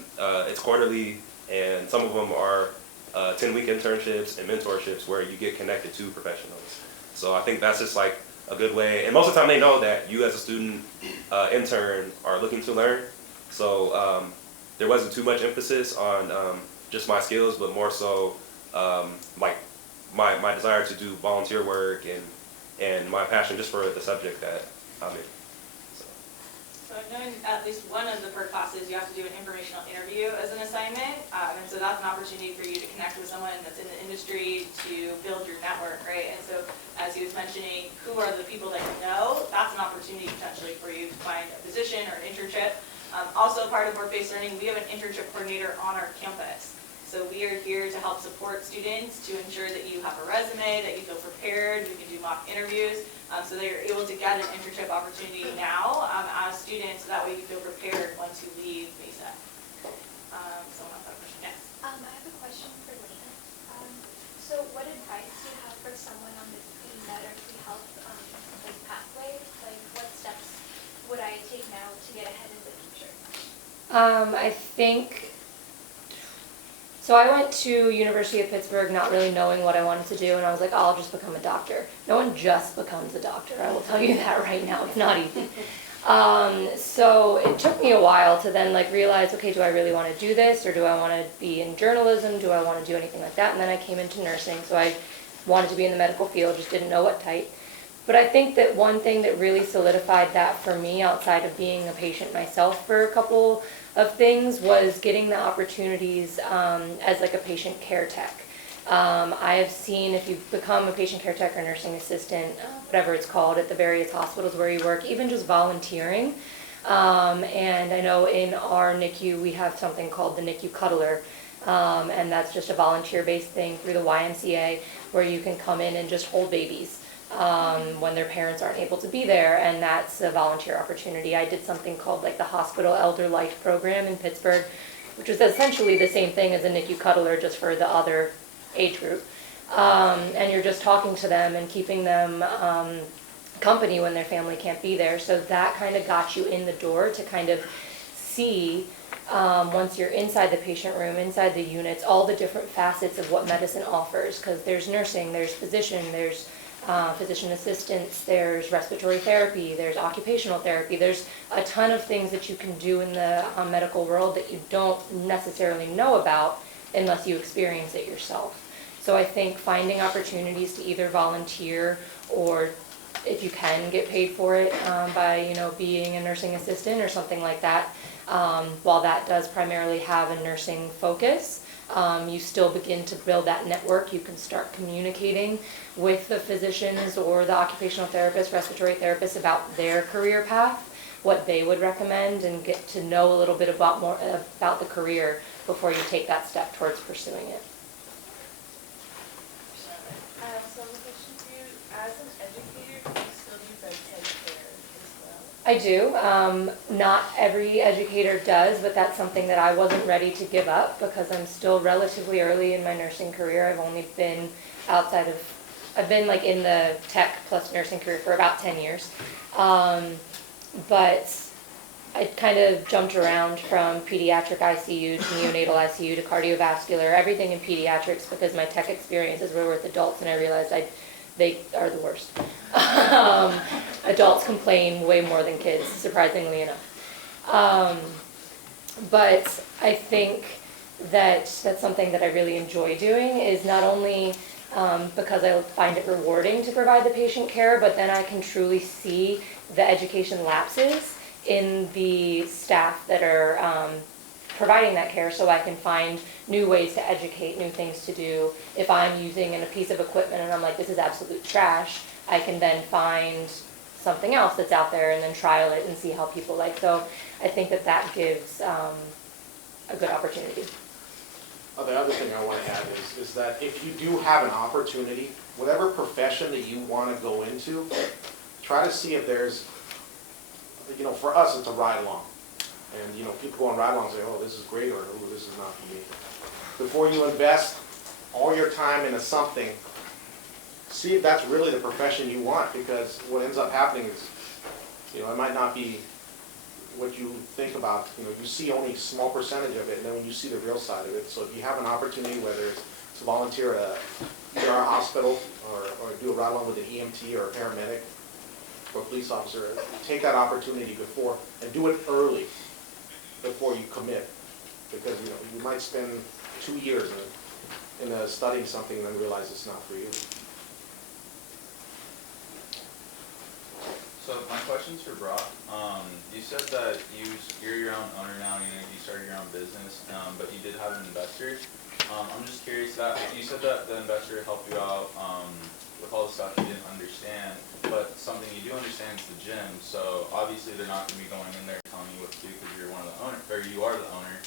it's quarterly, and some of them are 10-week internships and mentorships where you get connected to professionals. So I think that's just like a good way, and most of the time they know that you as a student intern are looking to learn. So there wasn't too much emphasis on just my skills, but more so like my desire to do volunteer work and my passion just for the subject that I'm in. So So I know in at least one of the PERT classes, you have to do an informational interview as an assignment. And so that's an opportunity for you to connect with someone that's in the industry to build your network, right? And so as he was mentioning, who are the people that you know, that's an opportunity potentially for you to find a position or an internship. Also part of work-based learning, we have an internship coordinator on our campus. So we are here to help support students to ensure that you have a resume, that you feel prepared, you can do mock interviews, so that you're able to get an internship opportunity now as students, so that way you feel prepared once you leave MESA. Someone else have a question? Yes. I have a question for Lena. So what advice do you have for someone on the better pre-health like pathway? Like what steps would I take now to get ahead in the future? I think, so I went to University of Pittsburgh not really knowing what I wanted to do, and I was like, oh, I'll just become a doctor. No one just becomes a doctor, I will tell you that right now, it's not easy. So it took me a while to then like realize, okay, do I really want to do this, or do I want to be in journalism, do I want to do anything like that? And then I came into nursing, so I wanted to be in the medical field, just didn't know what type. But I think that one thing that really solidified that for me, outside of being a patient myself for a couple of things, was getting the opportunities as like a patient care tech. I have seen, if you become a patient care tech or nursing assistant, whatever it's called, at the various hospitals where you work, even just volunteering. And I know in our NICU we have something called the NICU Cuddler, and that's just a volunteer-based thing through the YMCA where you can come in and just hold babies when their parents aren't able to be there, and that's a volunteer opportunity. I did something called like the Hospital Elder Life Program in Pittsburgh, which was essentially the same thing as a NICU Cuddler, just for the other age group. And you're just talking to them and keeping them company when their family can't be there. So that kind of got you in the door to kind of see, once you're inside the patient room, inside the units, all the different facets of what medicine offers, because there's nursing, there's physician, there's physician assistants, there's respiratory therapy, there's occupational therapy, there's a ton of things that you can do in the medical world that you don't necessarily know about unless you experience it yourself. So I think finding opportunities to either volunteer, or if you can get paid for it by being a nursing assistant or something like that, while that does primarily have a nursing focus, you still begin to build that network. You can start communicating with the physicians or the occupational therapists, respiratory therapists about their career path, what they would recommend, and get to know a little bit more about the career before you take that step towards pursuing it. So I have a question for you. As an educator, do you still do bedside care as well? I do. Not every educator does, but that's something that I wasn't ready to give up because I'm still relatively early in my nursing career. I've only been I've been like in the tech plus nursing career for about 10 years. But I kind of jumped around from pediatric ICU to neonatal ICU to cardiovascular, everything in pediatrics, because my tech experiences were with adults, and I realized they are the worst. Adults complain way more than kids, surprisingly enough. But I think that that's something that I really enjoy doing, is not only because I find it rewarding to provide the patient care, but then I can truly see the education lapses in the staff that are providing that care, so I can find new ways to educate, new things to do. If I'm using a piece of equipment and I'm like, this is absolute trash, I can then find something else that's out there and then trial it and see how people like. So I think that gives a good opportunity. The other thing I want to add is that if you do have an opportunity, whatever profession that you want to go into, try to see if there's, for us it's a ride along. And people go on ride along and say, oh, this is great, or oh, this is not for me. Before you invest all your time into something, see if that's really the profession you want, because what ends up happening is, it might not be what you think about. You see only a small percentage of it, and then when you see the real side of it. So if you have an opportunity, whether it's to volunteer at either our hospital or do a ride along with an EMT or a paramedic or a police officer, take that opportunity before, and do it early before you commit. Because you might spend 2 years in studying something and then realize it's not for you. So my question's for Brock. You said that you're your own owner now, you started your own business, but you did have an investor. I'm just curious that you said that the investor helped you out with all the stuff you didn't understand, but something you do understand is the gym. So obviously they're not going to be going in there telling you what to do because you're one of the owner, or you are the owner.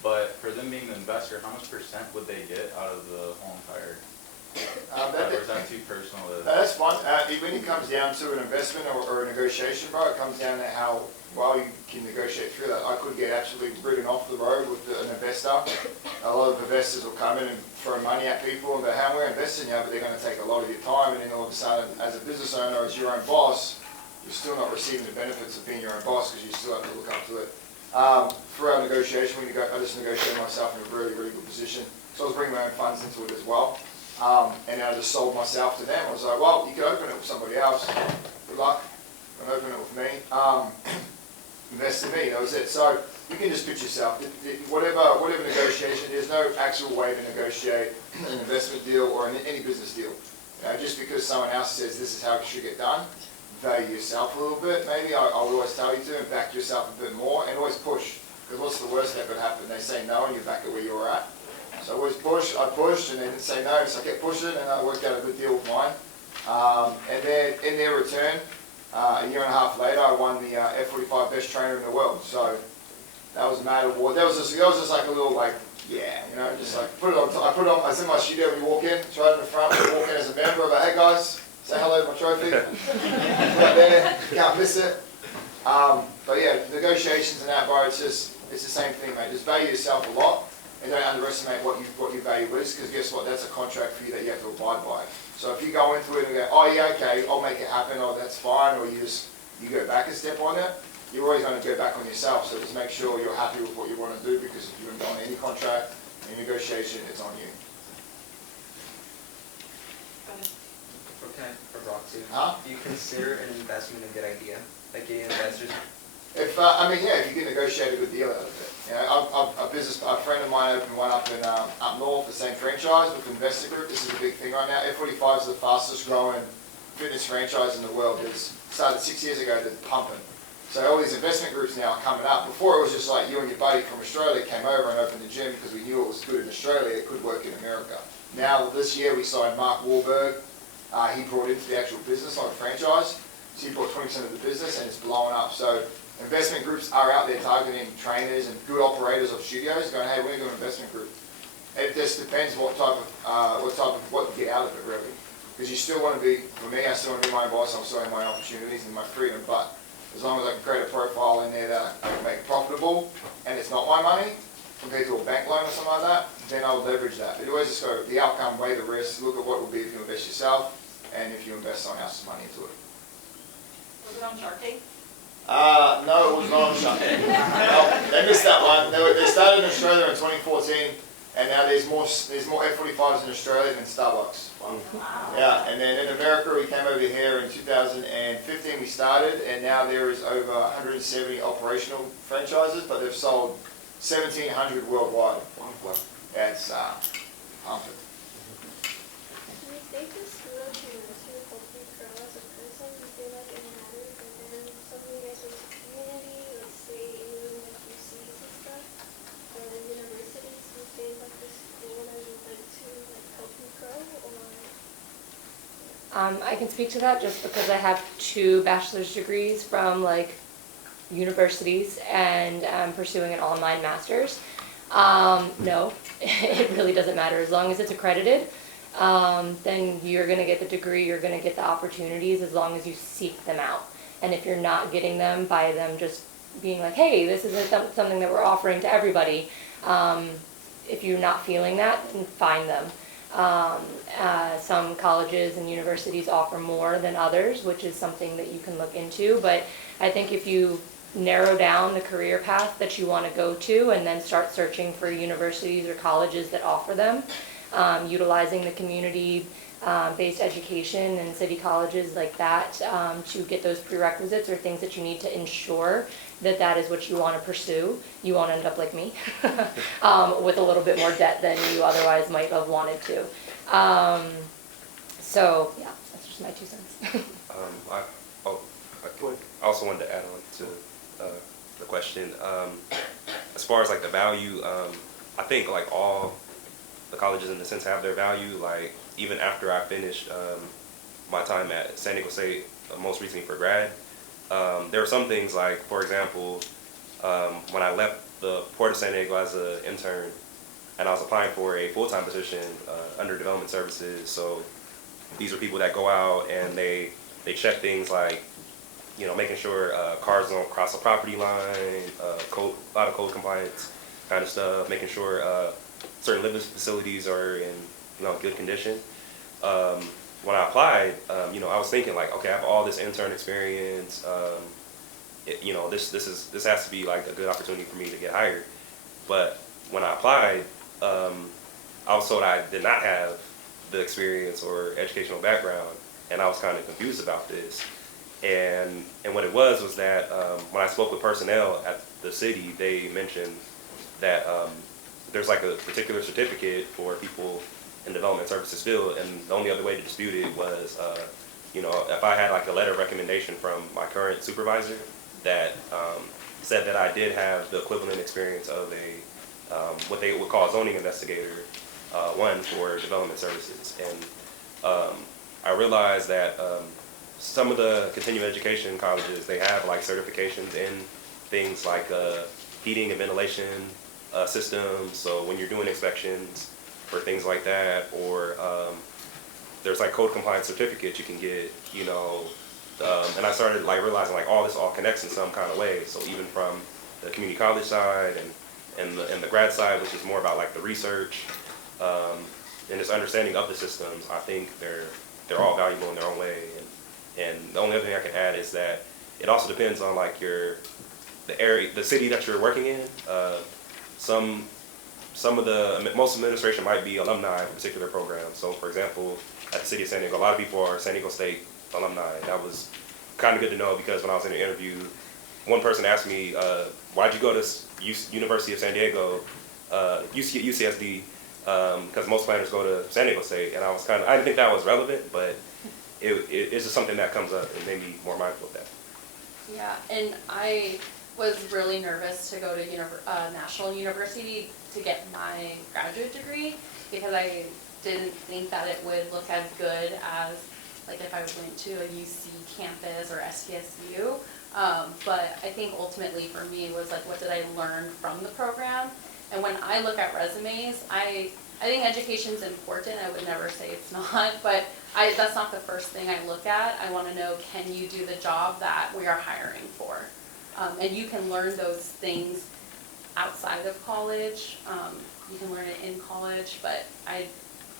But for them being the investor, how much % would they get out of the whole entire? Or is that too personal? That's fine. When it comes down to an investment or a negotiation, bro, it comes down to how well you can negotiate through that. I could get absolutely ridden off the road with an investor. A lot of investors will come in and throw money at people and go, "How we're investing you," but they're going to take a lot of your time. And then all of a sudden, as a business owner, as your own boss, you're still not receiving the benefits of being your own boss because you still have to look up to it. Through our negotiation, I just negotiated myself in a really, really good position. So I was bringing my own funds into it as well. And I just sold myself to them. I was like, well, you could open it with somebody else. Good luck. Don't open it with me. Invest in me. That was it. So you can just pitch yourself. Whatever negotiation, there's no actual way to negotiate an investment deal or any business deal. Just because someone else says this is how it should get done, value yourself a little bit. Maybe I would always tell you to, and back yourself a bit more, and always push. Because what's the worst that could happen? They say no, and you're back at where you were at. So I always push, I pushed, and they didn't say no, so I kept pushing, and I worked out a good deal with mine. And then in their return, a year and a half later, I won the F45 Best Trainer in the World. So that was a mad award. That was just like a little, like, yeah, you know, just like put it on. I was in my studio when you walk in, it's right in the front. When you walk in as a member, I'm like, hey guys, say hello to my trophy. Right there, can't miss it. But yeah, negotiations and that, bro, it's the same thing, mate. Just value yourself a lot. And don't underestimate what your value is, because guess what? That's a contract for you that you have to abide by. So if you go into it and go, oh yeah, okay, I'll make it happen, oh that's fine, or you go back a step on it, you're always going to go back on yourself. So just make sure you're happy with what you want to do, because if you want to go on any contract, any negotiation, it's on you. Okay, for Brock too. Do you consider an investment a good idea? Like getting investors? If you can negotiate a good deal out of it. You know, a friend of mine opened one up in up north, the same franchise with Investor Group. This is a big thing right now. F45 is the fastest growing fitness franchise in the world. It's started 6 years ago. They're pumping. So all these investment groups now are coming up. Before it was just like you and your buddy from Australia came over and opened the gym because we knew it was good in Australia. It could work in America. Now this year we signed Mark Wahlberg. He brought into the actual business on a franchise. So he brought 20% of the business and it's blowing up. So investment groups are out there targeting trainers and good operators of studios, going, hey, we're going to do an investment group. It just depends what you get out of it, really. Because you still want to be, for me, I still want to be my own boss. I still have my opportunities and my freedom. But as long as I can create a profile in there that I can make profitable, and it's not my money compared to a bank loan or something like that, then I'll leverage that. But you always just go the outcome, weigh the risk, look at what it will be if you invest yourself, and if you invest someone else's money into it. Was it on Shark Tank? No, it was not on Shark Tank. Well, they missed that one. They started in Australia in 2014, and now there's more F45s in Australia than Starbucks. Wow. Yeah, and then in America we came over here in 2015 we started, and now there is over 170 operational franchises, but they've sold 1,700 worldwide. Wow. Yeah, it's pumping. Do you think the school of university help you grow as a person? Do you feel like it matters? And then something you guys do as a community, like say even like UCs and stuff, or universities, do you feel like the school that you went to like help you grow, or? I can speak to that just because I have 2 bachelor's degrees from like universities and I'm pursuing an online master's. No, it really doesn't matter. As long as it's accredited, then you're going to get the degree, you're going to get the opportunities as long as you seek them out. And if you're not getting them by them just being like, hey, this isn't something that we're offering to everybody, if you're not feeling that, then find them. Some colleges and universities offer more than others, which is something that you can look into. But I think if you narrow down the career path that you want to go to and then start searching for universities or colleges that offer them, utilizing the community-based education and city colleges like that to get those prerequisites or things that you need to ensure that that is what you want to pursue. You won't end up like me with a little bit more debt than you otherwise might have wanted to. So yeah, that's just my 2 cents. I also wanted to add on to the question. As far as like the value, I think like all the colleges in a sense have their value. Like even after I finished my time at San Diego State, most recently for grad, there were some things like, for example, when I left the Port of San Diego as an intern, and I was applying for a full-time position under development services. So these are people that go out and they check things like, you know, making sure cars don't cross a property line, a lot of code compliance kind of stuff, making sure certain living facilities are in, you know, good condition. When I applied, you know, I was thinking like, okay, I have all this intern experience. You know, this has to be like a good opportunity for me to get hired. But when I applied, I was told I did not have the experience or educational background, and I was kind of confused about this. And what it was that when I spoke with personnel at the city, they mentioned that there's like a particular certificate for people in development services field, and the only other way to dispute it was, you know, if I had like a letter of recommendation from my current supervisor that said that I did have the equivalent experience of a what they would call a zoning investigator, one for development services. And I realized that some of the continuing education colleges, they have like certifications in things like heating and ventilation systems. So when you're doing inspections or things like that, or there's like code compliance certificates you can get, you know, and I started like realizing like all this all connects in some kind of way. So even from the community college side and the grad side, which is more about like the research and this understanding of the systems, I think they're all valuable in their own way. And the only other thing I can add is that it also depends on like the area, the city that you're working in. Most administration might be alumni of a particular program. So for example, at the city of San Diego, a lot of people are San Diego State alumni. And that was kind of good to know, because when I was in the interview, one person asked me, why'd you go to University of San Diego, UCSD, because most planners go to San Diego State. And I didn't think that was relevant, but it's just something that comes up and made me more mindful of that. Yeah, and I was really nervous to go to National University to get my graduate degree, because I didn't think that it would look as good as like if I went to a UC campus or SDSU. But I think ultimately for me it was like, what did I learn from the program? And when I look at resumes, I think education's important. I would never say it's not, but that's not the first thing I look at. I want to know, can you do the job that we are hiring for? And you can learn those things outside of college. You can learn it in college, but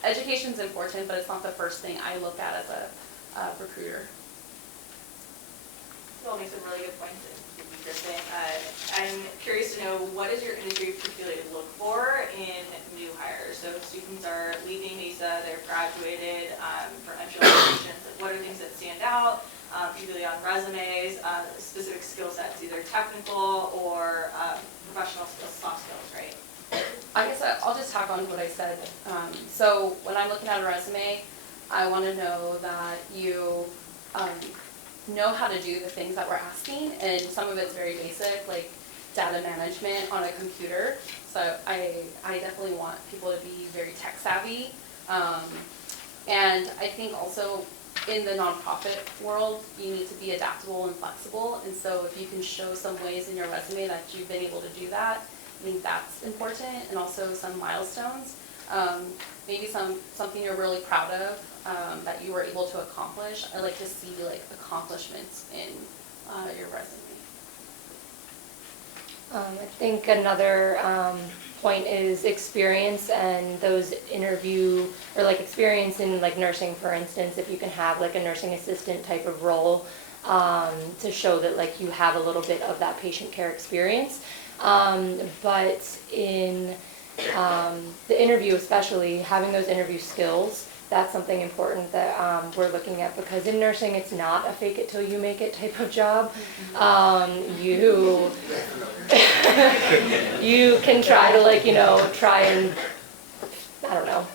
education's important, but it's not the first thing I look at as a recruiter. You all make some really good points, Kristen. I'm curious to know, what does your industry particularly look for in new hires? So if students are leaving NISA, they're graduated for entry-level positions, what are things that stand out, particularly on resumes, specific skill sets, either technical or professional skills, soft skills, right? I guess I'll just tack on to what I said. So when I'm looking at a resume, I want to know that you know how to do the things that we're asking, and some of it's very basic, like data management on a computer. So I definitely want people to be very tech savvy. And I think also in the nonprofit world, you need to be adaptable and flexible. And so if you can show some ways in your resume that you've been able to do that, I think that's important. And also some milestones, maybe something you're really proud of that you were able to accomplish. I like to see like accomplishments in your resume. I think another point is experience, and those interview, or like experience in like nursing, for instance, if you can have like a nursing assistant type of role to show that like you have a little bit of that patient care experience. But in the interview especially, having those interview skills, that's something important that we're looking at, because in nursing it's not a fake it till you make it type of job. You can try to like, try and, I don't know,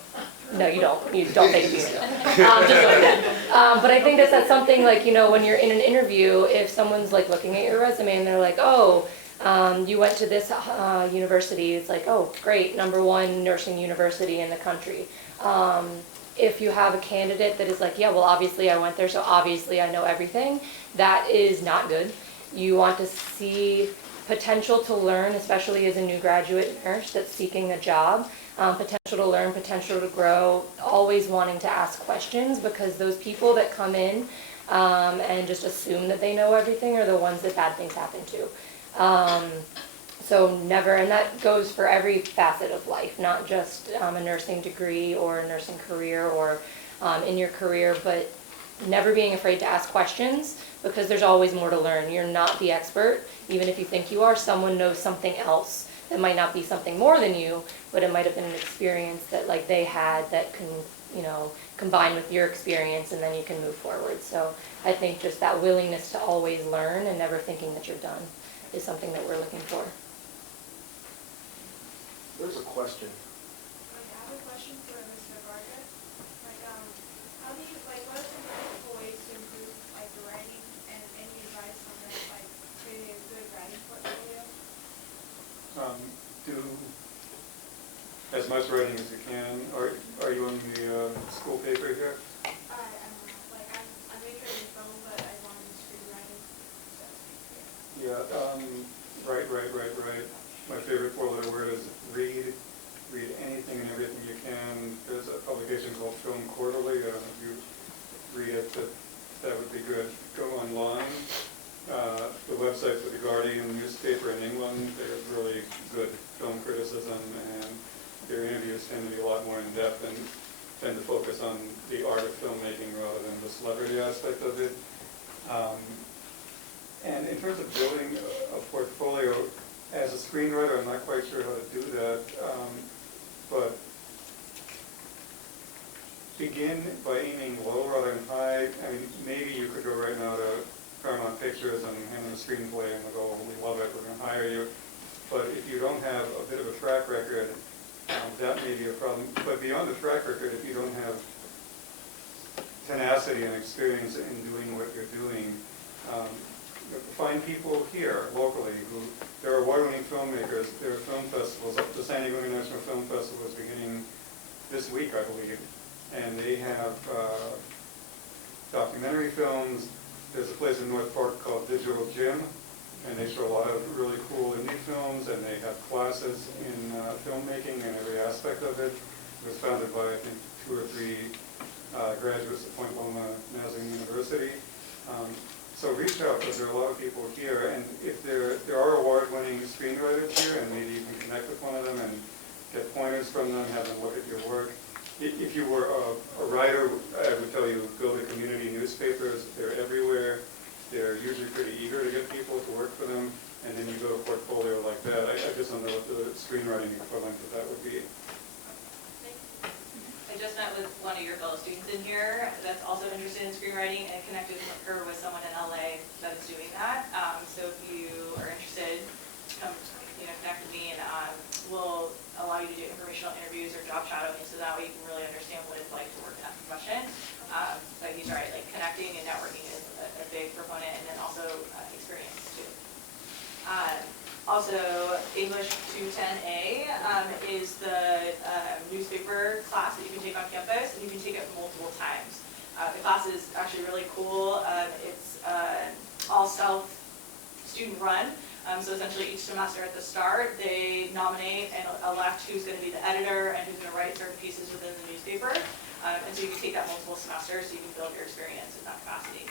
No, you don't. You don't think you do. Just like that. But I think that's something like, you know, when you're in an interview, if someone's like looking at your resume and they're like, oh, you went to this university, it's like, oh, great, #1 nursing university in the country. If you have a candidate that is like, yeah, well, obviously I went there, so obviously I know everything, that is not good. You want to see potential to learn, especially as a new graduate nurse that's seeking a job. Potential to learn, potential to grow, always wanting to ask questions, because those people that come in and just assume that they know everything are the ones that bad things happen to. So never, and that goes for every facet of life, not just a nursing degree or a nursing career or in your career, but never being afraid to ask questions, because there's always more to learn. You're not the expert. Even if you think you are, someone knows something else that might not be something more than you, but it might have been an experience that like they had that can, you know, combine with your experience, and then you can move forward. So I think just that willingness to always learn and never thinking that you're done is something that we're looking for. There's a question. I have a question for Mr. Varga. How do you, what are some practical ways to improve, the writing, and any advice on, creating a good writing portfolio? Do as much writing as you can. Are you on the school paper here? I'm not. I'm majoring in film, but I want to do writing. So, Yeah, write. My favorite four-letter word is read. Read anything and everything you can. There's a publication called Film Quarterly. I don't know if you read it, but that would be good. Go online. The website for the Guardian newspaper in England, they have really good film criticism, and their interviews tend to be a lot more in-depth and tend to focus on the art of filmmaking rather than the celebrity aspect of it. And in terms of building a portfolio, as a screenwriter, I'm not quite sure how to do that, but begin by aiming low rather than high. I mean, maybe you could go right now to Paramount Pictures and hand them a screenplay and they'll go, we love it, we're going to hire you. But if you don't have a bit of a track record, that may be a problem. But beyond the track record, if you don't have tenacity and experience in doing what you're doing, find people here locally who, there are award-winning filmmakers, there are film festivals. The San Diego International Film Festival is beginning this week, I believe, and they have documentary films. There's a place in North Park called Digital Gym, and they show a lot of really cool indie films, and they have classes in filmmaking and every aspect of it. It was founded by, I think, 2 or 3 graduates at Point Loma Nazarene University. So reach out, because there are a lot of people here, and if there are award-winning screenwriters here, and maybe you can connect with one of them and get pointers from them, have them look at your work. If you were a writer, I would tell you go to community newspapers. They're everywhere. They're usually pretty eager to get people to work for them, and then you go to a portfolio like that. I just don't know what the screenwriting equivalent of that would be. I just met with one of your fellow students in here that's also interested in screenwriting, and connected her with someone in LA that is doing that. So if you are interested, come connect with me, and we'll allow you to do informational interviews or job shadowing, so that way you can really understand what it's like to work in that profession. But he's right, connecting and networking is a big proponent, and then also experience too. Also, English 210A is the newspaper class that you can take on campus, and you can take it multiple times. The class is actually really cool. It's all self-student run. So essentially each semester at the start, they nominate and elect who's going to be the editor and who's going to write certain pieces within the newspaper. And so you can take that multiple semesters, so you can build your experience in that capacity.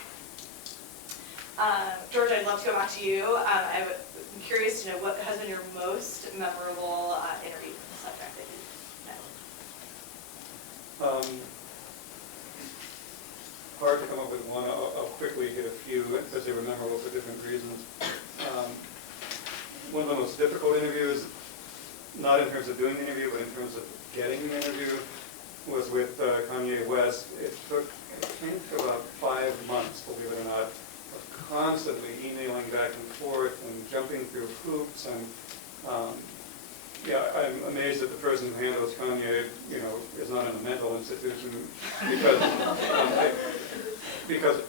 George, I'd love to go back to you. I'm curious to know what has been your most memorable interview in the subject that you know. Hard to come up with one. I'll quickly hit a few because they were memorable for different reasons. One of the most difficult interviews, not in terms of doing the interview, but in terms of getting the interview, was with Kanye West. It took, I think, about 5 months, believe it or not, of constantly emailing back and forth and jumping through hoops and yeah, I'm amazed that the person who handles Kanye, you know, is not in a mental institution because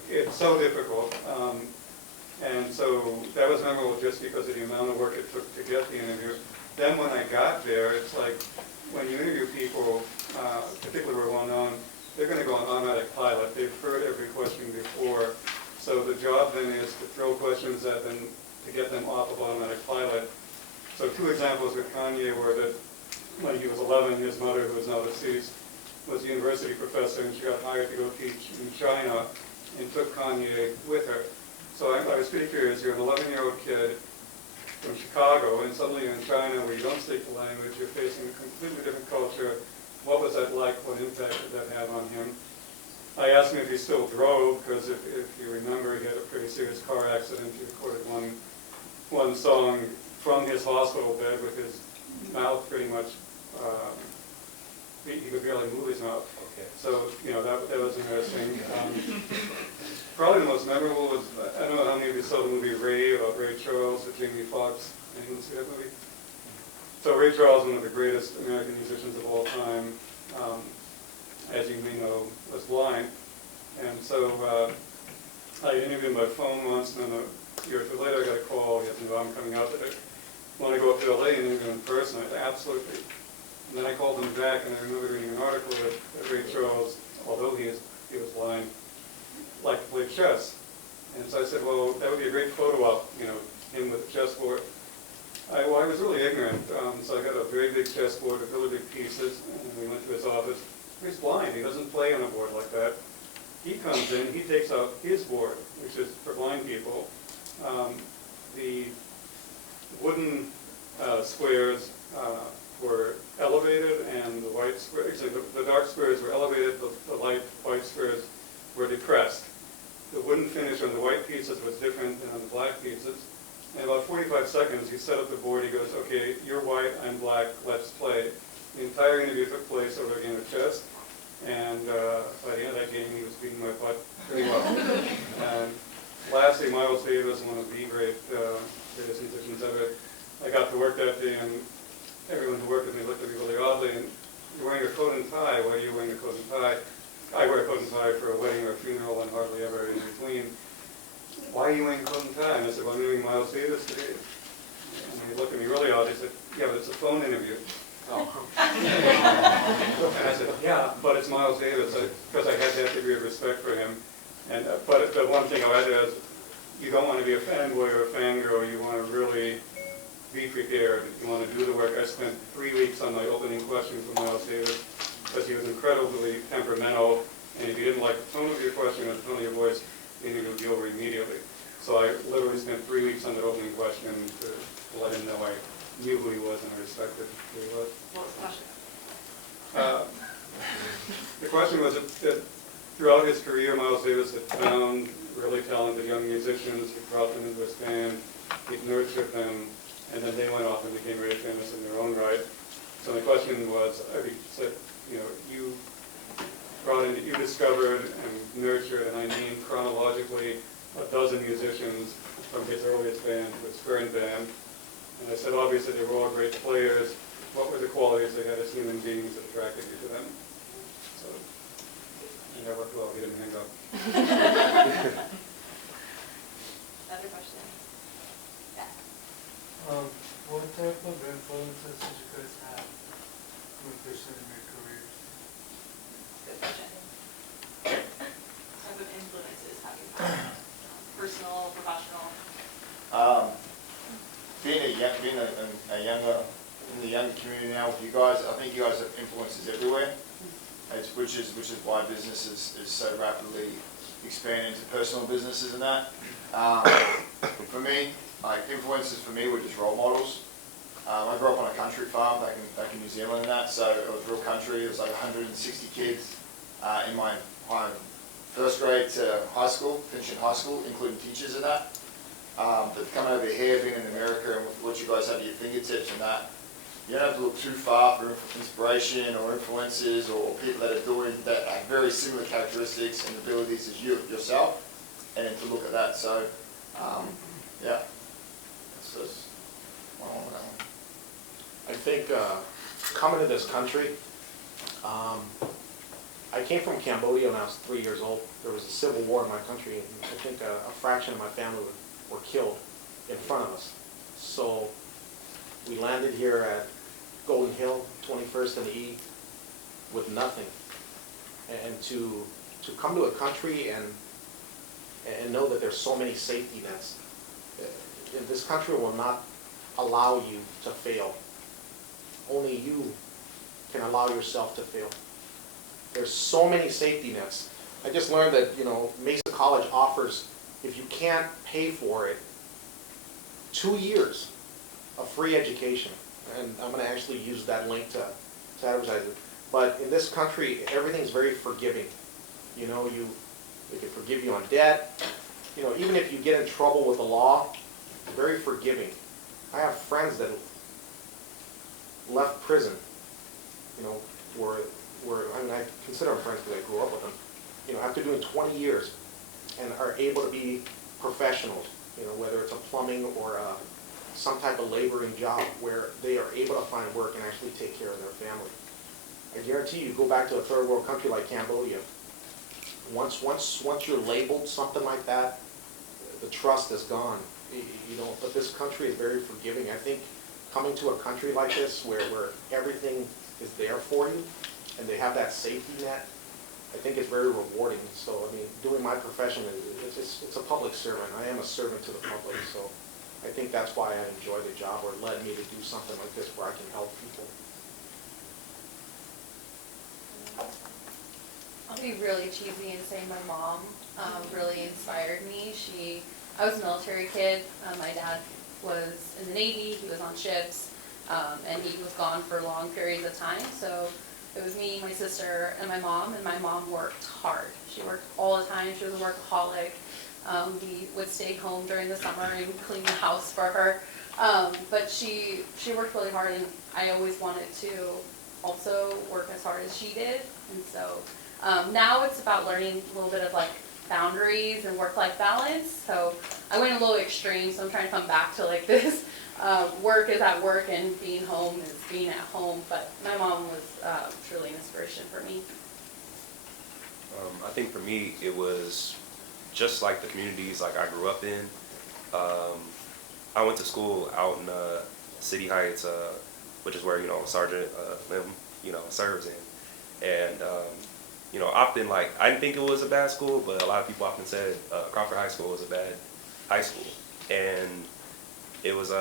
it's so difficult. And so that was memorable just because of the amount of work it took to get the interview. Then when I got there, it's like when you interview people, particularly who are well-known, they're going to go on automatic pilot. They've heard every question before. So the job then is to throw questions at them to get them off of automatic pilot. So 2 examples with Kanye were that when he was 11, his mother, who is now deceased, was a university professor, and she got hired to go teach in China and took Kanye with her. So I was pretty curious. You're an 11-year-old kid from Chicago, and suddenly you're in China where you don't speak the language, you're facing a completely different culture. What was that like? What impact did that have on him? I asked him if he still drove, because if you remember, he had a pretty serious car accident. He recorded one song from his hospital bed with his mouth pretty much, he could barely move his mouth. Okay. So, you know, that was interesting. Probably the most memorable was, I don't know how many of you saw the movie Ray, about Ray Charles with Jamie Foxx. Anyone see that movie? So Ray Charles, one of the greatest American musicians of all time, as you may know, was blind. And so I interviewed him by phone once, and then a year or two later I got a call. He said, I'm coming out today. Want to go up to LA and interview in person? I said, absolutely. And then I called him back, and I remember reading an article that Ray Charles, although he was blind, liked to play chess. And so I said, well, that would be a great photo op, you know, him with a chessboard. I was really ignorant, so I got a very big chessboard with really big pieces, and we went to his office. He's blind, he doesn't play on a board like that. He comes in, he takes out his board, which is for blind people. The wooden squares were elevated, and the white squares, the dark squares were elevated, the light white squares were depressed. The wooden finish on the white pieces was different than on the black pieces. In about 45 seconds, he set up the board. He goes, okay, you're white, I'm black, let's play. The entire interview took place over a game of chess. And by the end of that game, he was beating my butt pretty well. And lastly, Miles Davis, one of the greatest musicians ever. I got to work that day, and everyone who worked with me looked at me really oddly. And you're wearing a coat and tie. Why are you wearing a coat and tie? I wear a coat and tie for a wedding or a funeral and hardly ever in between. Why are you wearing a coat and tie? And I said, well, I'm interviewing Miles Davis today. And he looked at me really odd. He said, yeah, but it's a phone interview. Oh. And I said, yeah, but it's Miles Davis, because I had that degree of respect for him. And but the one thing I'll add is, you don't want to be a fanboy or a fangirl. You want to really be prepared. You want to do the work. I spent 3 weeks on my opening question for Miles Davis, because he was incredibly temperamental, and if you didn't like the tone of your question or the tone of your voice, the interview would be over immediately. So I literally spent 3 weeks on that opening question to let him know I knew who he was and I respected who he was. What was the question? The question was that throughout his career, Miles Davis had found really talented young musicians. He brought them into his band, he nurtured them, and then they went off and became very famous in their own right. So the question was, he said, you know, you discovered and nurtured, and I mean chronologically, a dozen musicians from his earliest band to his current band. And I said, obviously, they were all great players. What were the qualities they had as human beings that attracted you to them? So, and that worked well. He didn't hang up. Other questions? Yeah. What type of influences did you guys have when pursuing your careers? Good question. What type of influences have you had? Personal, professional? Being in the younger community now with you guys, I think you guys have influences everywhere, which is why business is so rapidly expanding into personal businesses and that. For me, influences for me were just role models. I grew up on a country farm back in New Zealand and that, so it was real country. It was like 160 kids in my first grade to high school, finishing high school, including teachers and that. But coming over here, being in America, and with what you guys have at your fingertips and that, you don't have to look too far for inspiration or influences or people that are doing that have very similar characteristics and abilities as you yourself, and to look at that. So, yeah, that's one on that one. I think coming to this country, I came from Cambodia when I was 3 years old. There was a civil war in my country, and I think a fraction of my family were killed in front of us. So we landed here at Golden Hill, 21st and E, with nothing. And to come to a country and know that there's so many safety nets. This country will not allow you to fail. Only you can allow yourself to fail. There's so many safety nets. I just learned that, Mesa College offers, if you can't pay for it, 2 years of free education. And I'm going to actually use that link to advertise it. But in this country, everything's very forgiving. They can forgive you on debt. Even if you get in trouble with the law, very forgiving. I have friends that left prison, I consider them friends because I grew up with them, after doing 20 years and are able to be professionals, whether it's a plumbing or some type of laboring job where they are able to find work and actually take care of their family. I guarantee you, go back to a third world country like Cambodia, once you're labeled something like that, the trust is gone. But this country is very forgiving. I think coming to a country like this where everything is there for you and they have that safety net, I think it's very rewarding. So, doing my profession, it's a public servant. I am a servant to the public, so I think that's why I enjoy the job, or led me to do something like this where I can help people. I'll be really cheesy and say my mom really inspired me. I was a military kid. My dad was in the Navy, he was on ships, and he was gone for long periods of time. So it was me, my sister, and my mom worked hard. She worked all the time. She was a workaholic. We would stay home during the summer and clean the house for her. But she worked really hard, and I always wanted to also work as hard as she did. And so now it's about learning a little bit of boundaries and work-life balance. So I went a little extreme, so I'm trying to come back to this. Work is at work and being home is being at home. But my mom was truly an inspiration for me. I think for me, it was just like the communities I grew up in. I went to school out in City Heights, which is where Sergeant Lim serves in, and often I didn't think it was a bad school, but a lot of people often said Crawford High School was a bad high school, and it was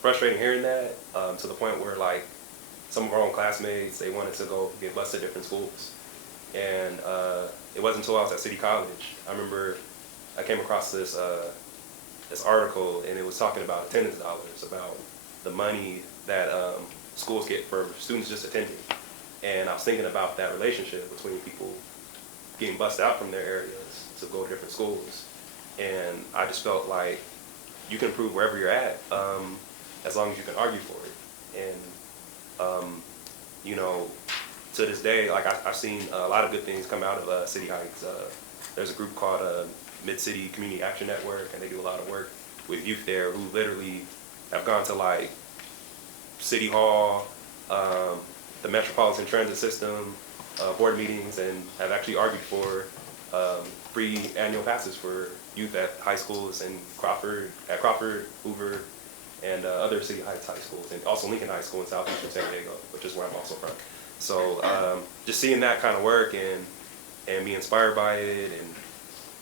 frustrating hearing that to the point where some of our own classmates, they wanted to go get bused at different schools, and it wasn't until I was at City College. I remember I came across this article, and it was talking about attendance dollars, about the money that schools get for students just attending. And I was thinking about that relationship between people getting bussed out from their areas to go to different schools. And I just felt like you can improve wherever you're at as long as you can argue for it. And, to this day, I've seen a lot of good things come out of City Heights. There's a group called Mid-City Community Action Network, and they do a lot of work with youth there who literally have gone to City Hall, the Metropolitan Transit System, board meetings, and have actually argued for free annual passes for youth at high schools in Crawford, Hoover, and other City Heights high schools, and also Lincoln High School in southeastern San Diego, which is where I'm also from. So just seeing that kind of work and be inspired by it, and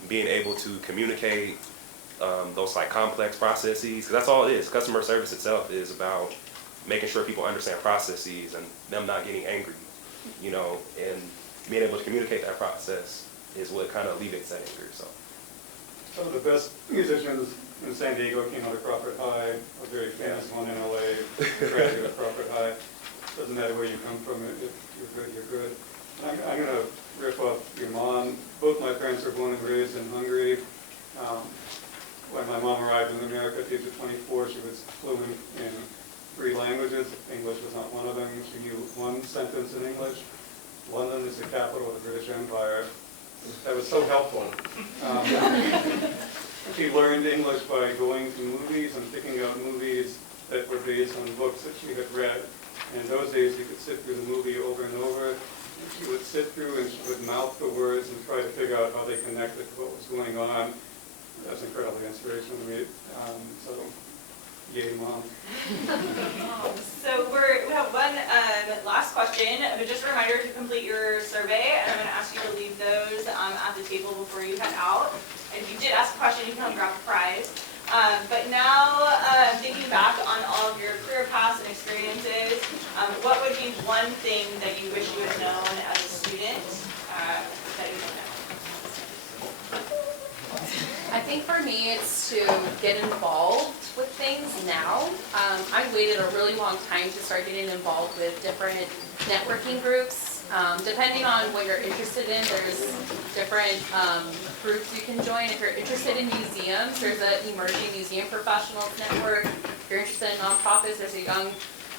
being able to communicate those complex processes, because that's all it is. Customer service itself is about making sure people understand processes and them not getting angry, and being able to communicate that process is what kind of alleviates that anger. So some of the best musicians in San Diego came out of Crawford High, a very famous one in LA, graduate of Crawford High. Doesn't matter where you come from, if you're good, you're good. I'm going to riff off your mom. Both my parents were born and raised in Hungary. When my mom arrived in America at the age of 24, she was fluent in 3 languages. English was not one of them. She knew one sentence in English. London is the capital of the British Empire. That was so helpful. She learned English by going to movies and picking out movies that were based on books that she had read. And in those days, you could sit through the movie over and over. She would sit through and she would mouth the words and try to figure out how they connected to what was going on. That's incredibly inspirational to me. So, yay, Mom. So we have one last question, but just a reminder to complete your survey, and I'm going to ask you to leave those at the table before you head out. And if you did ask a question, you can come grab the prize. But now, thinking back on all of your career paths and experiences, what would be one thing that you wish you had known as a student that you don't know? I think for me, it's to get involved with things now. I waited a really long time to start getting involved with different networking groups. Depending on what you're interested in, there's different groups you can join. If you're interested in museums, there's an emerging museum professionals network. If you're interested in nonprofits, there's a young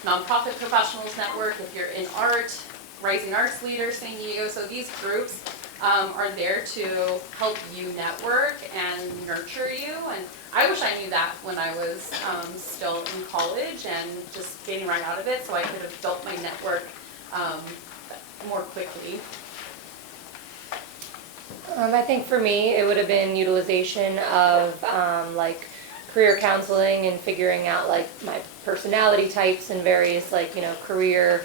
nonprofit professionals network. If you're in art, Rising Arts Leaders San Diego. So these groups are there to help you network and nurture you. And I wish I knew that when I was still in college and just getting right out of it, so I could have built my network more quickly. I think for me, it would have been utilization of like career counseling and figuring out like my personality types and various like, you know, career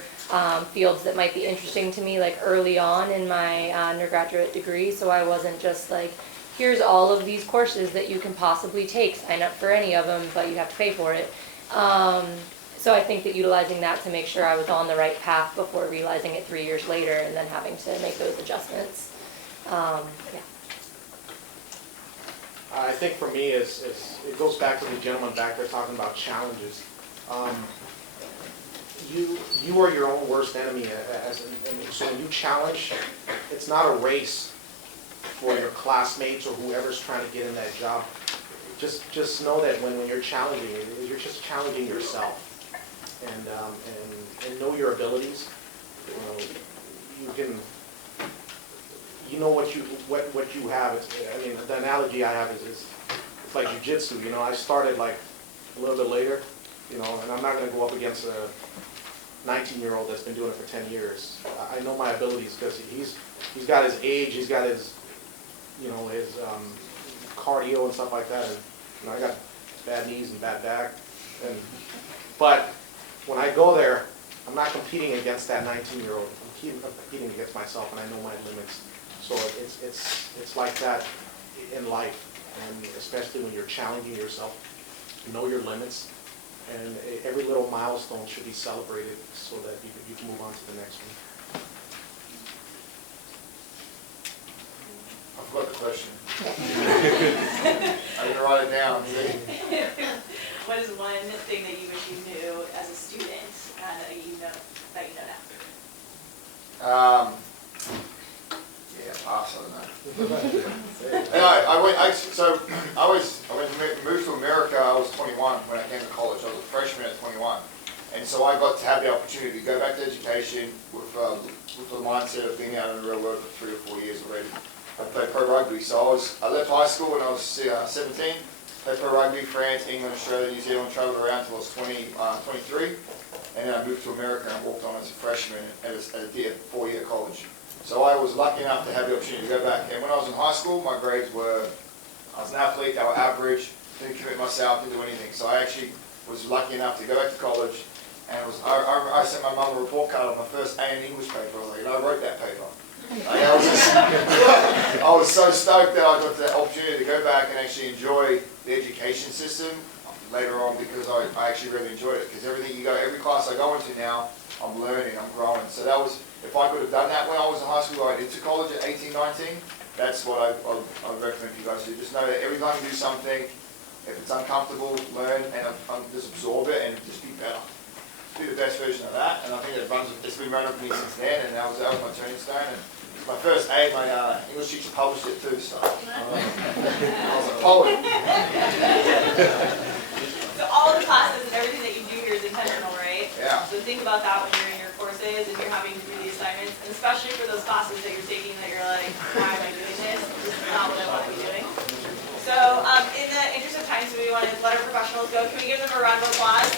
fields that might be interesting to me like early on in my undergraduate degree. So I wasn't just like, here's all of these courses that you can possibly take, sign up for any of them, but you have to pay for it. So I think that utilizing that to make sure I was on the right path before realizing it 3 years later and then having to make those adjustments. Yeah. I think for me, it goes back to the gentleman back there talking about challenges. You are your own worst enemy. So when you challenge, it's not a race for your classmates or whoever's trying to get in that job. Just know that when you're challenging, you're just challenging yourself. And know your abilities. You know what you have. I mean, the analogy I have is it's like jiu-jitsu. You know, I started like a little bit later. You know, and I'm not going to go up against a 19-year-old that's been doing it for 10 years. I know my abilities because he's got his age, he's got his, you know, his cardio and stuff like that. And you know, I got bad knees and bad back. But when I go there, I'm not competing against that 19-year-old. I'm competing against myself, and I know my limits. So it's like that in life, and especially when you're challenging yourself, know your limits, and every little milestone should be celebrated so that you can move on to the next one. I've got the question. I'm gonna write it down. What is one thing that you wish you knew as a student that you know now? Yeah, pass on that. I moved to America. I was 21 when I came to college. I was a freshman at 21, and so I got to have the opportunity to go back to education with the mindset of being out in the real world for 3 or 4 years already. I played pro rugby, so I left high school when I was 17. Played pro rugby, France, England, Australia, New Zealand, traveled around until I was 23, and then I moved to America and walked on as a freshman at a 4-year college. So I was lucky enough to have the opportunity to go back. And when I was in high school, my grades were, I was an athlete, they were average, didn't commit myself, didn't do anything. So I actually was lucky enough to go back to college, and I sent my mum a report card on my first A in English paper. I wrote that paper. I was so stoked that I got the opportunity to go back and actually enjoy the education system later on, because I actually really enjoyed it. Because every class I go into now, I'm learning, I'm growing. So that was, if I could have done that when I was in high school, I into college at 18, 19, that's what I would recommend you guys do. Just know that every time you do something, if it's uncomfortable, learn and just absorb it and just be better. Be the best version of that. And I think it's been running for me since then, and that was my turning stone. And my first A, my English teacher published it too, so I was a poet. So all the classes and everything that you do here is intentional, right? Yeah. So think about that when you're in your courses and you're having to do the assignments, and especially for those classes that you're taking that you're like, why am I doing this? This is not what I want to be doing. So in the interest of time, so we want to let our professionals go. Can we give them a round of applause?